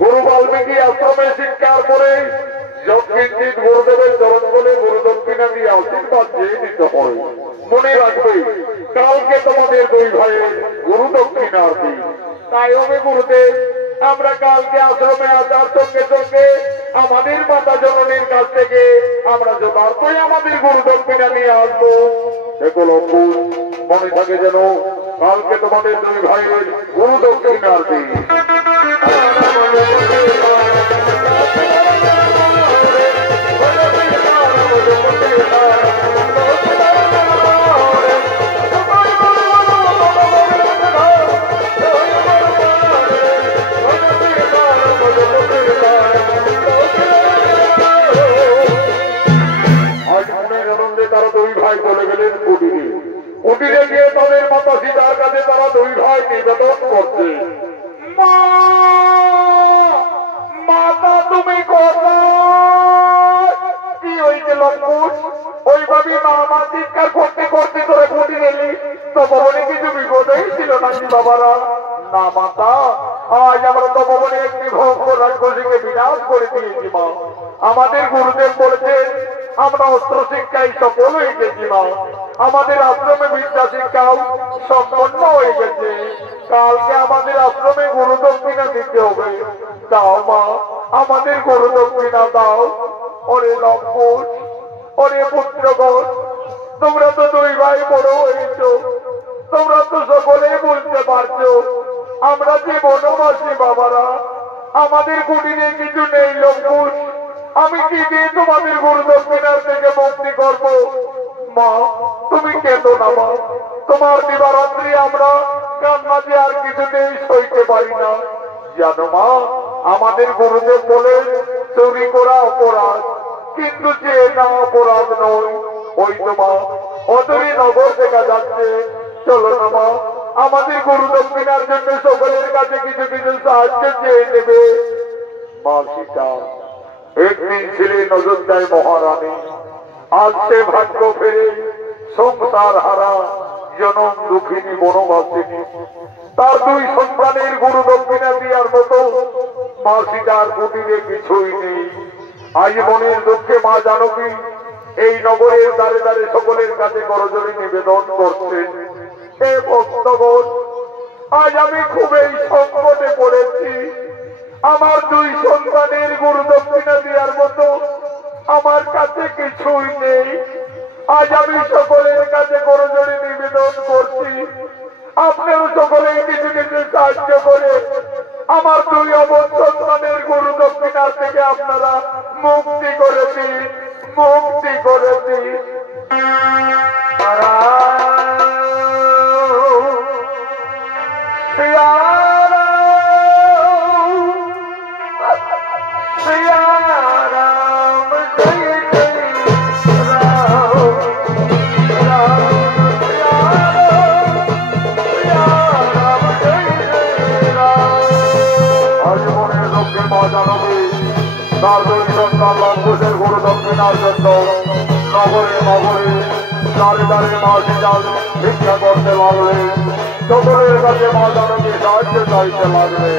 গুরু বাল্মীকি আশ্রমে শিক্ষার পরে যৎকিঞ্চিত গুরুদেবের চরণ বলে গুরু দক্ষিণা দিয়ে আশীর্বাদ চেয়ে নিতে হয়। মনে রাখবে কালকে তোমাদের দুই ভাইয়ের গুরু দক্ষিণার দিন। তাই হবে গুরুদেব, আমরা কালকে আশ্রমে আসার সঙ্গে সঙ্গে আমাদের মাতা জননীর কাছ থেকে আমরা যথার্থই আমাদের গুরু দক্ষিণা নিয়ে আসবো। দেখো লঙ্কুশ, মনে থাকে যেন কালকে তোমাদের দুই ভাইয়ের গুরু দক্ষিণার দিন। তারা দুই ভাই চলে গেলেন কুটিরে। কুটিরে গিয়ে তাদের মাতা সীতার কাছে তারা দুই ভাই নিবেদন করছে, মাতা তুমি কোথায়? কি হয়েছে লঙ্কুশ? ওইভাবে মা মা চিৎকার করতে করতে তোরা কুটিরে এলি, তো ভবনে কিছু বিপদ হয়েছিল নাকি বাবারা? না মাতা, আজ আমরা তো ভবনে একটি ভয়ঙ্কর রাক্ষসীকে বিনাশ করে দিয়েছি মা। আমাদের গুরুদেব বলেছেন আমরা অস্ত্র শিক্ষায় সফল হয়ে গেছি মা। আমাদের আশ্রমে বিদ্যা শিক্ষাও সম্পন্ন হয়ে গেছে। কালকে আমাদের আশ্রমে গুরু দক্ষিণা দিতে হবে। দাও মা, আমাদের গুরু দক্ষিণা দাও। ওরে লঙ্কুশ, ওরে পুত্রগণ, তোমরা তো দুই ভাই বড় হয়েছ, তোমরা তো সকলেই বুঝতে পারছো আমরা যে বনবাসী বাবারা, আমাদের কুটিরে কিছু নেই লঙ্কুশ। আমি কি দিয়ে তোমাদের গুরু দক্ষিণার থেকে মুক্তি করব? মা তুমি কেঁদো না মা, তোমার দিবারাত্রি আমরা কান্না যে আর কিছুতেই সইতে পারি না। জানো মা, আমাদের গুরুদেব বলে চুরি করা অপরাধ, কিন্তু যে না অপরাধ নয়। ওই তো মা অদূরে নগর দেখা যাচ্ছে, চলো না মা আমাদের গুরু দক্ষিণার জন্য সকলের কাছে কিছু কিছু সাহায্য চেয়ে নেবে। মা সীতা একদিন ছিলেন অযোধ্যায় মহারানী, আজ সে ভাগ্য ফেরে সংসার হারা জনম দুঃখিনী বনবাসিনী। তার দুই সন্তানের গুরু দক্ষিণা দেওয়ার মতো মা সীতার কুটিরে কিছুই নেই। আজ মনের দুঃখে মা জানকী এই নগরের দ্বারে দ্বারে সকলের কাছে করজোড়ে নিবেদন করছেন, হে ভক্তগণ, আজ আমি খুবই সংকটে পড়েছি। আমার দুই সন্তানের গুরু দক্ষিণা দেওয়ার মতো আমার কাছে কিছুই নেই। আজ আমি সকলের কাছে করজোড়ে নিবেদন করছি, আপনারা সকলেই কিছু কিছু সাহায্য করে আমার দুই অবধ সন্তানের গুরু দক্ষিণার থেকে আপনারা মুক্তি করে দিন, মুক্তি করে দিন। তার দুই সন্তান লঙ্কুশের গুরু দক্ষিণার জন্য নগরে নগরে দাঁড়ে দাঁড়িয়ে মা সীতা ভিক্ষা করতে লাগলে, সকলের কাছে মা জানকী সাহায্য চাইতে লাগলে।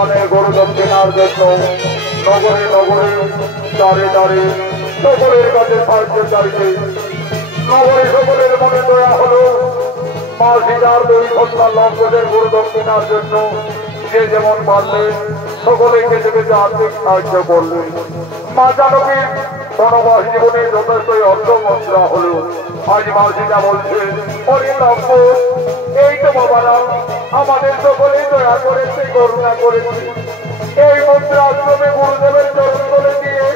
দানের গরু দক্ষিণার জন্য নগরে নগরে দাঁড়ে দাঁড়ে সকলের কাছে সাহায্য চাইছে। নগরে সকলের মনে দয়া হলো মা সীতার দুই কন্যা লঙ্ঘনের গরু দক্ষিণার জন্য যে যেমন পারলেন সকলে কেটে কেটে আর্থিক সাহায্য করলেন। মা জানকীর বনবাস জীবনে যথেষ্টই অর্থমন্ত্রা হলো। আজ মা সীতা বলছে, ওরে লক্ষ, এই তো বাবারা আমাদের সকলেই দয়া করেছে, করুণা করেছে। এই মুদ্রা আশ্রমে গুরুদেবের চরণ করে দিয়ে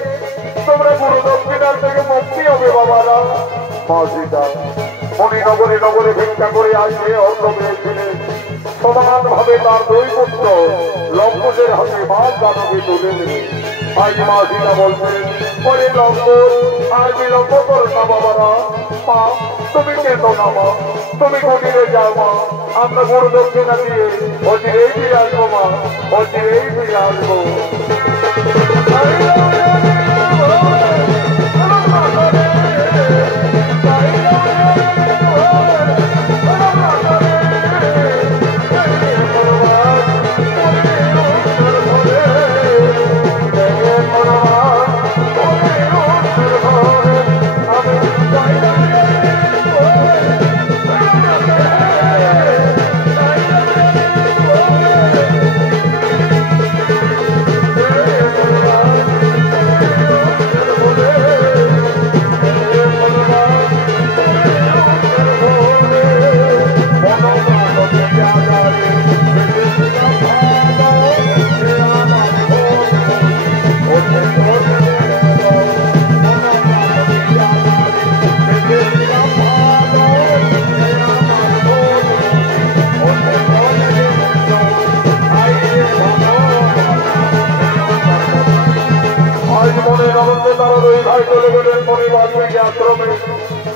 তোমরা গুরু দক্ষিণার থেকে মুক্তি হবে বাবারা। মা সীতা উনি নগরে নগরে ভিক্ষা করে আসে অর্থ পেয়েছিলেন। সমান ভাবে তার দুই পুত্র লঙ্কুশের হাতে মা জানকী তুলে দিলেন। আজ মা সীতা বলছেন, ওরে লঙ্কুশ, আর বিলম্ব করো না বাবারা। মা তুমি কেতো না মা, তুমি কুটিরে যাও মা, আমরা গুরু দক্ষিণা দিয়ে অচিরেই ফিরে আসবো মা, অচিরেই ফিরে আসবো।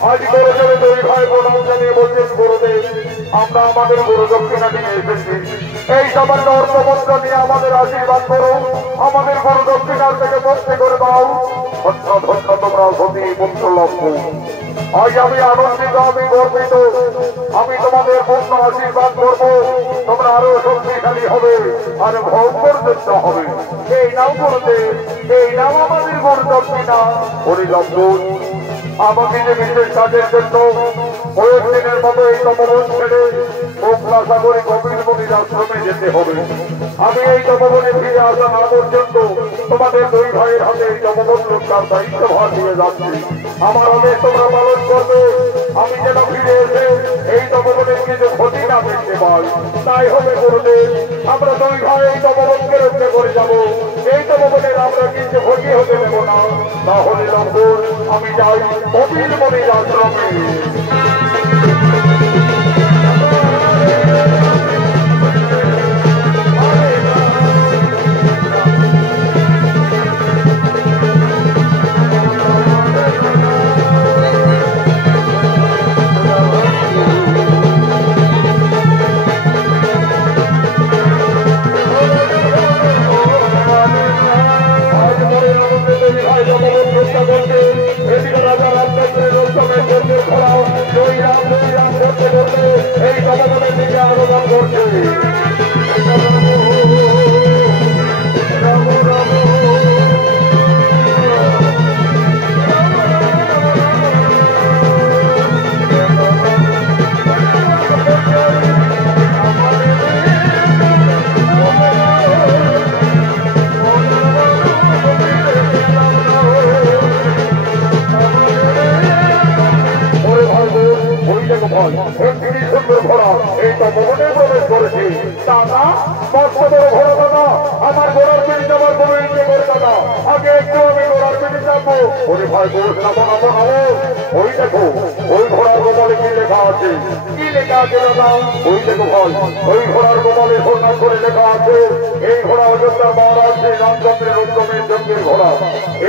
আজ করে যাবে দুই ভাই প্রণাম জানিয়ে বলছেন, গুরুদেব আমরা আমাদের গুরু দক্ষিণা নিয়ে এসেছি। এই সামান্য অর্থমন্ত্র নিয়ে আমাদের আশীর্বাদ করো, আমাদের গুরু দক্ষিণার থেকে মুক্তি করে দাও। ধন্য ধন্য তোমরা সতী পুত্র লক্ষ্য। আজ আমি আনন্দিত, আমি গর্বিত। আমি তোমাদের পূর্ণ আশীর্বাদ করবো, তোমরা আরো শক্তিশালী হবে, আরো ভৌকর্যন্ত হবে। এই নাও গুরুদেব, এই নাও আমাদের গুরু দক্ষিণা। হরি লক্ষ্য, আমাকে যে বিশেষ কাজের জন্য কয়েকদিনের মতো এই তপবন ছেড়ে মোকলা সাগরে কপিল মুনির আশ্রমে যেতে হবে। আমি এই তপবনে ফিরে আসা না পর্যন্ত তোমাদের দুই ভাইয়ের হাতে এই তপবন রক্ষার দায়িত্বভার দিয়ে যাচ্ছি। আমার আদেশ তোমরা পালন করবে। আমি যেন ফিরে এসে এই তপবনের কিছু ক্ষতি না দেখতে পাই, তাই হবে গুরুদেব। আমরা দুই ভাই এই তপবনকে রক্ষা করে যাব। এই তপবনের আমরা কিছু ক্ষতি হতে দেব না। তাহলে লম্বর আমি যাই কপিল মুনির আশ্রমে। আমার ঘোড়ার পিঠে যাবার কোনো ইচ্ছে করবে না। আগে একটু আমি ঘোড়ার পিঠে যাবো। ওরে ভাই গরু নামো নামো নামো। ওই দেখো ওই ঘোড়ার গোপালে কি লেখা আছে, কি লেখা আছে দাদা? ওই দেখো ভাই, ওই ঘোড়ার গোপালে সোনার করে লেখা আছে, এই ঘোড়া অযোধ্যার মহারাজ শ্রী রামচন্দ্রের উত্তমের যজ্ঞের ঘোড়া।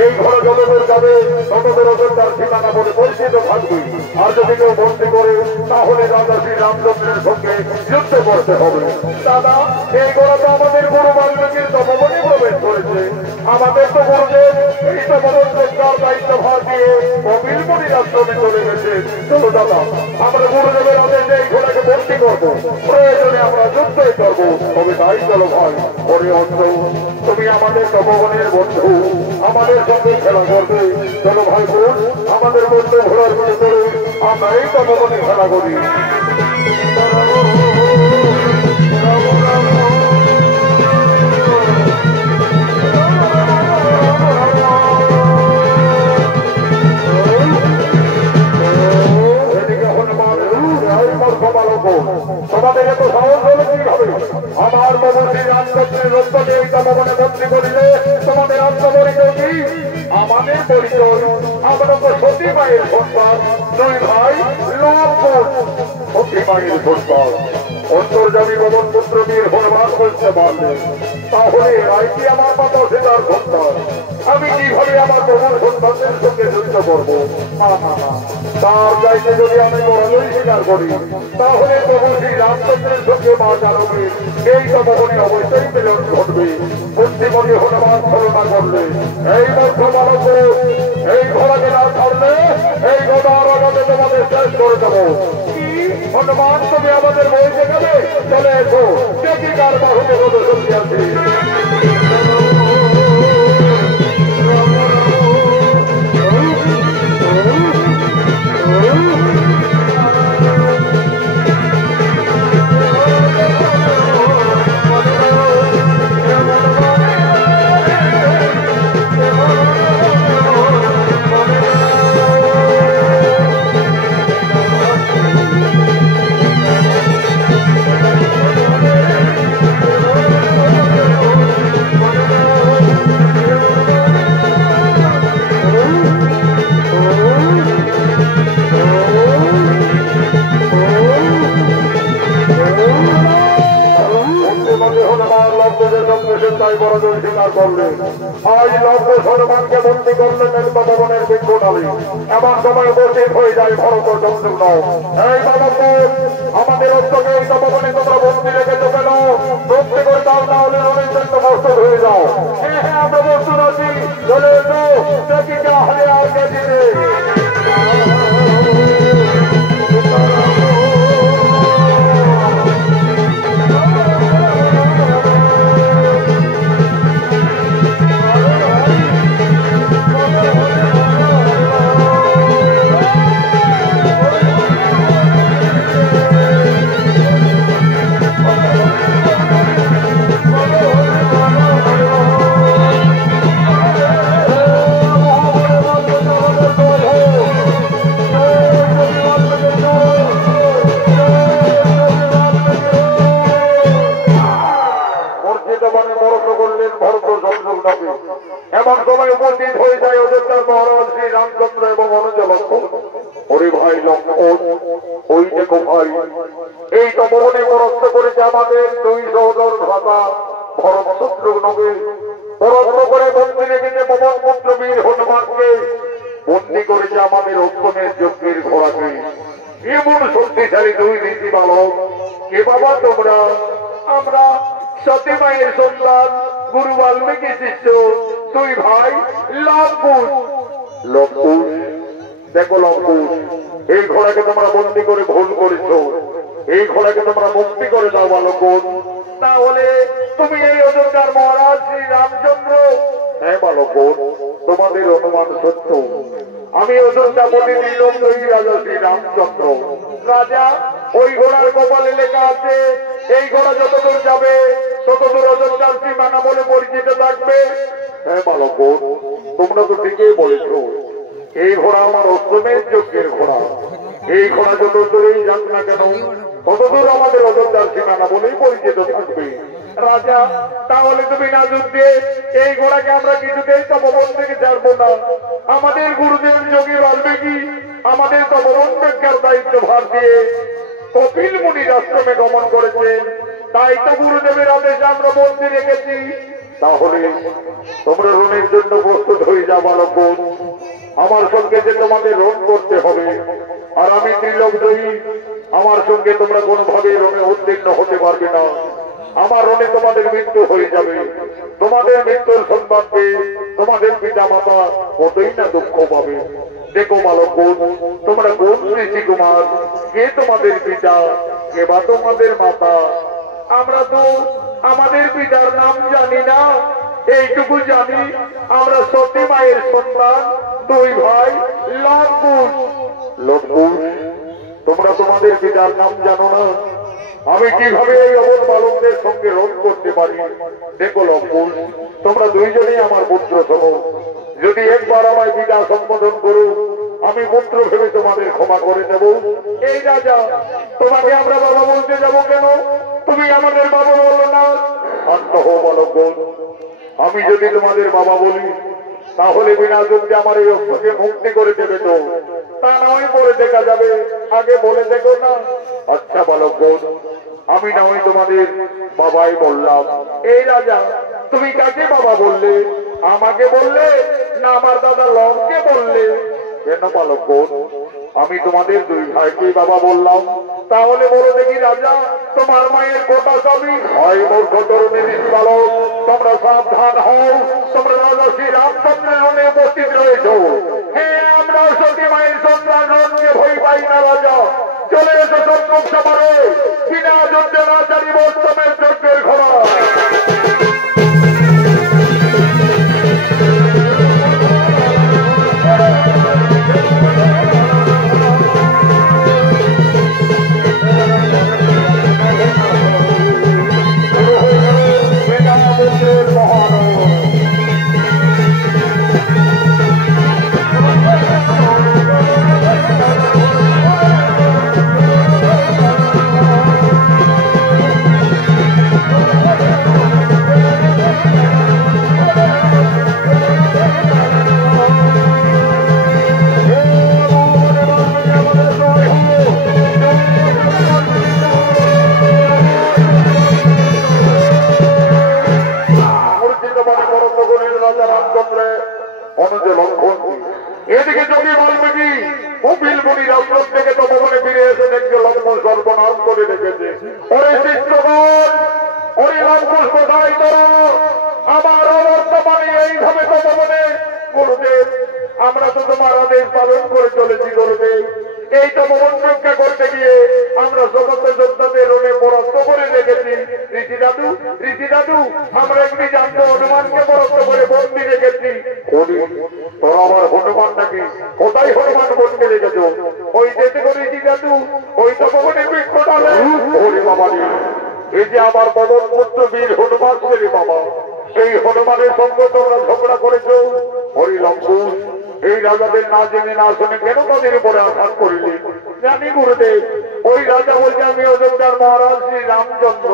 এই ঘোড়া যতদূর যাবে ততদূর অযোধ্যার ঠিকানা বলে পরিচিত থাকবে। আর যদি কেউ বন্দি করে তাহলে রাজা শ্রী রামচন্দ্রের সঙ্গে যুদ্ধ করতে হবে। দাদা এই ঘোড়া তো আমাদের গুরু বাল্মীকির তপবনে প্রবেশ করেছে। আমাদের তো গুরুদেব এই তপবন রক্ষার দায়িত্ব ভার দিয়ে কপিল মুনির আশ্রমে চলে গেছে। চলো দাদা আমরা গুরুদেবের আদেশে এই ঘোড়াকে বন্দি করবো। করবো, প্রয়োজনে আমরা যুদ্ধই করবো। তবে তাই চলো ভাই, ওরে অন্ধ, তুমি আমাদের তপবনের বন্ধু, আমাদের সঙ্গে খেলা করবে। চলো ভাই বোন, আমাদের বন্ধু ঘোরার মনে করে আমরা এই তপবনে খেলা করি। তোমাদের এত সাহস হলে কি হবে? আমার বাবুশ্রী রামচন্দ্রের রক্তকে এই তপবনে বন্দী করিলে তোমাদের আত্মপরিচয় কি? আমাদের পরিচয়, আমরা তো সতী মায়ের সন্তান, দুই ভাই লক্ষ্মণ। সতী মায়ের সন্তান অন্তর্যামী পবন পুত্র বীর হনুমান করতে পারলেন, তাহলে রায় কি আমার মাতা সীতার সন্তান? আমি কিভাবে আমার প্রভুর সন্তানদের সঙ্গে যুদ্ধ করবো? তার চাইতে যদি আমি পরাজয় স্বীকার করি, তাহলে প্রভু শ্রী রামচন্দ্রের সঙ্গে মা জানবীর এই তপবনে অবশ্যই মিলন ঘটবে। বুদ্ধিমতী হনুমান ছলনা করলে, এই মধ্য মানব এই ঘোড়াকে না ছাড়লে এই গোদার আগাতে তোমাদের শেষ করে দেবো। হনুমান তুমি আমাদের বই দেখাবে? চলে এসো, দেখি কার বাহুতে কত শক্তি আছে। হনুমানকে বন্দী করলেন তপবনের বৃক্ষডালে। এমন সময় উপস্থিত হয়ে যায় ভরত শত্রুঘ্ন। এই তপবন আমাদের অন্তকে এই তপবনে তোমরা বন্দী রেখেছো কেন? মুক্তি করে দাও, না হলে রণের জন্য প্রস্তুত হয়ে যাও। হ্যাঁ হ্যাঁ, আমরা প্রস্তুত আছি, চলে এসো, দেখি কে হারে আর কে জিতে। এমন সময় উপস্থিত হয়ে যায় অযোধ্যার মহারাজ শ্রী রামচন্দ্র এবং অনুজ লক্ষ্মণ। ওরে ভাই লক্ষ্মণ, ওই দেখো ভাই, এই তপবনে পরাস্ত করেছে আমাদের দুই সহোদর ভ্রাতা ভরত শত্রুঘ্নকে। পরাস্ত করে বন্দী রেখেছে পবন পুত্র বীর হনুমানকে, বন্দী করেছে আমাদের অষ্টমের যজ্ঞের ঘোড়াকে। এমন শক্তিশালী দুই নীতি বালক কে বাবা তোমরা? আমরা সতী মায়ের সন্তান, গুরু বাল্মীকি শিষ্য, দুই ভাই লবকুশ। লবকুশ, দেখো লবকুশ, এই ঘোড়াকে তোমরা বন্দী করে ভুল করেছো, এই ঘোড়াকে তোমরা মুক্তি করে দাও বালকুন। তাহলে তুমি এই অযোধ্যার মহারাজ শ্রী রামচন্দ্র? হ্যাঁ বালকুন, তোমাদের অনুমান সত্য। আমি অযোধ্যাপতি নীলমজয়ী রাজা শ্রী রামচন্দ্র। রাজা, ওই ঘোড়ার কপালে লেখা আছে এই ঘোড়া যতদূর যাবে ততদূর অযোধ্যার সীমানা বলে পরিচিত থাকবে। হ্যাঁ বালকুন, তোমরা তো ঠিকই বলেছ, এই ঘোড়া আমার অষ্টমের যজ্ঞের ঘোড়া। এই ঘোড়া যত দূরেই যাক না কেন ততদূর আমাদের অযোধ্যার সীমানা বলেই পরিচিত থাকবে। রাজা, তাহলে তুমি না যুদ্ধে এই ঘোড়াকে আমরা কিছুতেই তপবন থেকে ছাড়বো না। আমাদের গুরুদেব যোগী বাল্মীকি আমাদের তপবন রক্ষার দায়িত্ব ভার দিয়ে কপিল মুনির আশ্রমে গমন করেছেন, তাই তো গুরুদেবের আদেশে আমরা বন্দী রেখেছি। তাহলে তোমরা রণের জন্য প্রস্তুত হয়ে যাও বালকগণ। আমার সঙ্গে যে তোমাদের রণ করতে হবে, আর আমি ত্রিলোকজয়ী, আমার সঙ্গে তোমরা কোনোভাবে রণে উত্তীর্ণ হতে পারবে না। আমার রণে তোমাদের মৃত্যু হয়ে যাবে। তোমাদের মৃত্যুর সংবাদ পেয়ে তোমাদের পিতা মাতা কতই না দুঃখ পাবে। দেখো বালকগণ, তোমরা কোন ঋষি কুমার, কে তোমাদের পিতা, এবার তোমাদের মাতা। আমরা তো আমাদের পিতার নাম জানি না, এইটুকু জানি আমরা সতী মায়ের সন্তান, দুই ভাই লবকুশ। লবকুশ, তোমরা তোমাদের পিতার নাম জানো না? আমি কিভাবে এই অবধ বালকদের সঙ্গে রোধ করতে পারি? দেখো লবকুশ, তোমরা দুইজনেই আমার পুত্র সম। যদি একবার আমায় পিতা সম্বোধন করো, আমি পুত্র ভেবে তোমাদের ক্ষমা করে দেব। এই রাজা, তোমাকে আমরা বাবা বলতে যাব কেন? তুমি আমাদের বাবা বলো না। শান্ত হও বালকগণ, আমি যদি তোমাদের বাবা বলি তাহলে বিনা যুদ্ধে আমার এই অস্ত্রকে মুক্তি করে দেবে তো? তা নয় পরে দেখা যাবে, আগে বলে দেখো না। আচ্ছা বালকগণ, আমি না হয় তোমাদের বাবাই বললাম। এই রাজা, তুমি কাকে বাবা বললে? আমাকে বললে না আমার দাদা লবকে বললে? কেন বালকগণ, আমি তোমাদের দুই ভাইকে বাবা বললাম। তাহলে বলো দেখি রাজা, তোমার মায়ের গোটা সবই হয় মূর্খ তরুণীর বালক। তোমরা সাবধান হও, তোমরা রাজা শ্রী রামচন্দ্রের রণে উপস্থিত রয়েছ। হ্যাঁ, আমরা সতী মায়ের সন্তান, রণকে ভয় পাই না রাজা। চলে এসো সম্মুখ সমারে, বিনা যুদ্ধে না জানিব উত্তমের যজ্ঞের খবর। এদিকে যদি বাল্মীকি কপিল মুনির আশ্রম থেকে তপবনে ফিরে এসে দেখছে লক্ষ্মণ সর্বনাশ করে রেখেছে। ওরে শিষ্যগণ, ওরে লক্ষ্মণ কোথায় করো? আমার অবর্তমানে এইভাবে তপবনে। গুরুদেব, আমরা তো তোমার আদেশ পালন করে চলেছি গুরুদেব। এই তপবন রক্ষা করতে গিয়ে আমরা সমস্ত যোদ্ধাদের রণে পরাস্ত করে রেখেছি। ঋষি দাদু, আমরা একটি জান্ত হনুমানকে পরাস্ত করে বন্দি রেখেছি। তোর আমার হনুমান নাকি? কোথায় হনুমান বন্দি রেখেছ? ওই দেশে করে ঋষি দাদু, ওই তপবনের বৃক্ষটালে। ওরে বাবা, এই যে আমার পবন পুত্র বীর হনুমান রে বাবা, এই হনুমানের সঙ্গে তোমরা ঝগড়া করেছো। হরি লক্ষ্মণ, এই রাজাদের না জেনে না শুনে কেন তাদের উপরে আঘাত করিলি? জানি গুরুদেব, ওই রাজা বলছে আমি অযোধ্যার মহারাজ শ্রী রামচন্দ্র,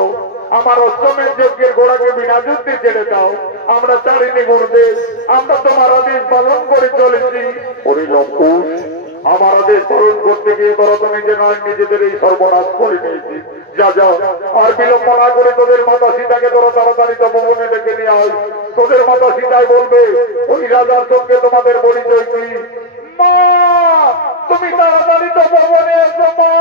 আমার অষ্টমের যজ্ঞের ঘোড়াকে বিনা যুদ্ধে ছেড়ে দাও। আমরা ছাড়িনি গুরুদেব, আমরা তোমার আদেশ পালন করে চলেছি। হরি লক্ষ্মণ, আমার আদেশ পালন করতে গিয়ে তোরা তো নিজে নয় নিজেদের এই সর্বনাশ করে নিয়েছি। যা যা, আর বিলম্ব না করে তোদের মাতা সীতাকে তোরা তাড়াতাড়ি তপবনে ডেকে নিয়ে আয়। তোদের মাতা সীতায় বলবে ওই রাজার সঙ্গে তোমাদের পরিচয় কি। মা, তুমি তাড়াতাড়ি তপবনে এসো মা।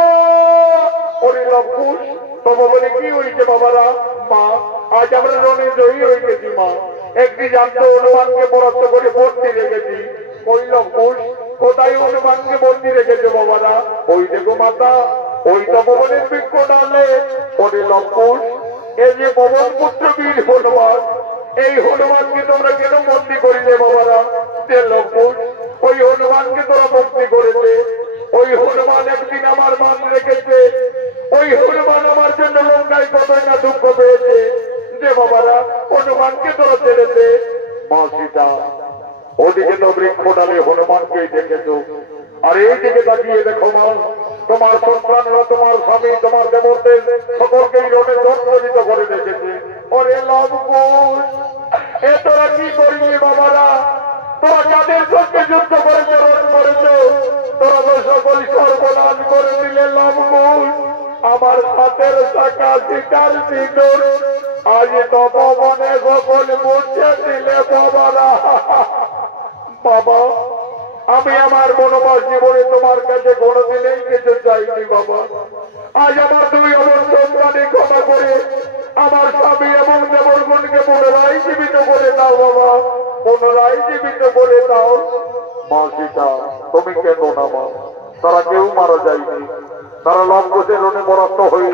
ওরে লক্ষ্মণ, তপবনে কি হয়েছে বাবারা? মা, আজ আমরা রণে জয়ী হয়ে গেছি মা। একটি জান্ত হনুমানকে পরাস্ত করে বন্দি রেখেছি। ওই লক্ষ্মণ, কোথায় হনুমানকে বন্দি রেখেছে বাবারা? ওই দেখো মাতা, ওই তপবনের বৃক্ষ ডালে। ওরে লক্ষ্মণ, এই যে পবন পুত্র বীর হনুমান, এই হনুমানকে তোমরা কেন বন্দি করিলে বাবারা? যে লক্ষ্মণ, ওই হনুমানকে তোরা মুক্তি করেছে। ওই হনুমান একদিন আমার মান রেখেছে। ওই হনুমান আমার জন্য লঙ্কায় কতই না দুঃখ পেয়েছে। যে বাবারা, হনুমানকে তোরা ছেড়েছে। মা সীতা, ওদিকে তো বৃক্ষ ডালে হনুমানকেই দেখেছ, আর এই দিকে তাকিয়ে দেখো মা, তোমার সন্তানরা, তোমার স্বামী, তোমার দেবতাদের সকলকেই রণে জর্জরিত করে রেখেছে। ওরে লবকুশ, এ তোরা কি করবি বাবারা? তোরা কাদের সঙ্গে যুদ্ধ করেছ, রণ করেছ? তোরা তো সকল সর্বনাশ করে দিলে লবকুশ। আমার হাতের শাখা সীতার সিঁদুর আজ তপবনে সকল মুছে দিলে বাবারা। বাবা, আমি আমার বনবাস জীবনে তোমার কাছে কোনোদিনেই কিছু চাইনি বাবা। আজ আমার দুই অমর সন্তানে ক্ষমা করে আমার স্বামী এবং দেবরগণকে পুনরায় জীবিত করে দাও বাবা, পুনরায় জীবিত করে দাও। মা সীতা, তুমি কেন না মা? তারা কেউ মারা যায়নি, তারা লঙ্ঘসের রণে পরাস্ত হয়ে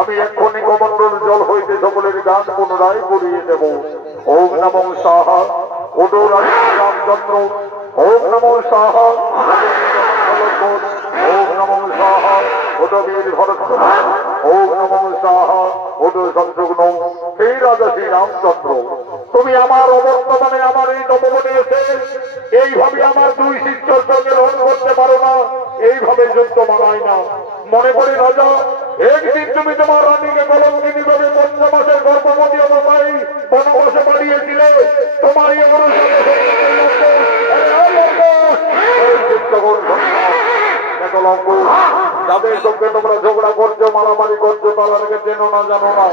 আমি এক্ষুনি কমণ্ডল জল হইতে সকলের গান পুনরায় করিয়ে দেব। ওম নমো সাহা ওডো রামচন্দ্র, ওম নমো সাহা ওম নমো সাহা ওডো বীর ভরত, ওম নমো সাহা ওডো শত্রুঘ্ন। হে রাজা শ্রী রামচন্দ্র, তুমি আমার অবর্তমানে আমার এই তপবনে এসে এইভাবে আমার দুই শিষ্যর সঙ্গে রণ করতে পারো না, এইভাবে যুদ্ধ মানায় না। মনে করে রাজা, একদিন তুমি তোমার রানীকে কলঙ্কিনী ভাবে পঞ্চমাসের গর্ভবতী অবস্থায় বনবাসে পাঠিয়েছিলে। তোমার যাদের সঙ্গে তোমরা ঝগড়া করছো, মারামারি করছো, তারা চেনো না, জানো না,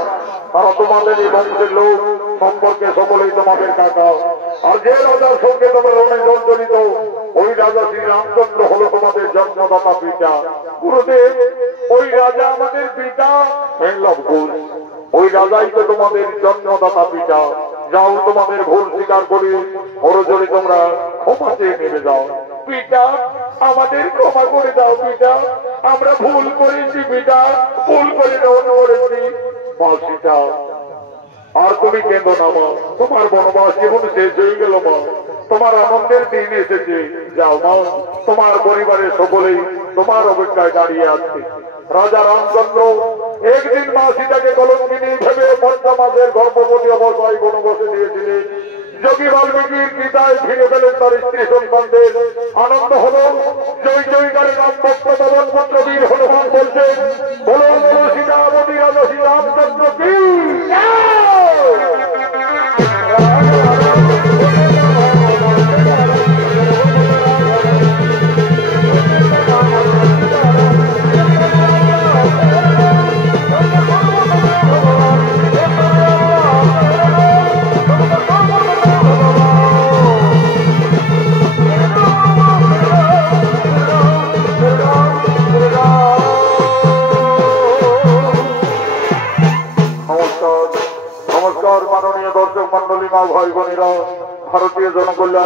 তারা তোমাদের এই বংশের লোক সম্পর্কে সকলেই তোমাদের কাকা। আর যে রাজার সঙ্গে তোমরা রণে জর্জরিত, ওই রাজা শ্রী রামচন্দ্র হলো তোমাদের জন্মদাতা পিতা। গুরুদেব, ওই রাজা আমাদের পিতা, ওই রাজাই তো তোমাদের জন্মদাতা পিতা। যাও, তোমাদের ভুল স্বীকার করি ওরজরে তোমরা ক্ষমা চেয়ে নেমে যাও। পিতা, আমাদের ক্ষমা করে দাও পিতা, আমরা ভুল করেছি পিতা, ভুল করে রণ করেছি। মা সীতা, আর তুমি কেন না মা, তোমার বনবাস জীবন শেষ হয়ে গেল মা, তোমার আনন্দের দিন এসেছে। যাও মা, তোমার পরিবারের সকলেই তোমার অপেক্ষায় দাঁড়িয়ে আছে। রাজা রামচন্দ্র একদিন মা সীতাকে কলঙ্কিনী ভেবে পঞ্চমাসের গর্ভবতী অবস্থায় বনবাসে দিয়েছিলেন। যোগী বাল্মীকির পিতায় ফিরে পেলেন তার স্ত্রী সন্তানদের। আনন্দ হল, জয় জয়কারে নাম ভক্ত পবন পুত্র বীর হনুমান বলছেন, বলো বলো সীতাবতী রাজা শ্রী রামচন্দ্র কি। নমস্কার মাননীয় দর্শক মন্ডলী, মা ভাই বোনেরা, ভারতীয় জনকল্যাণ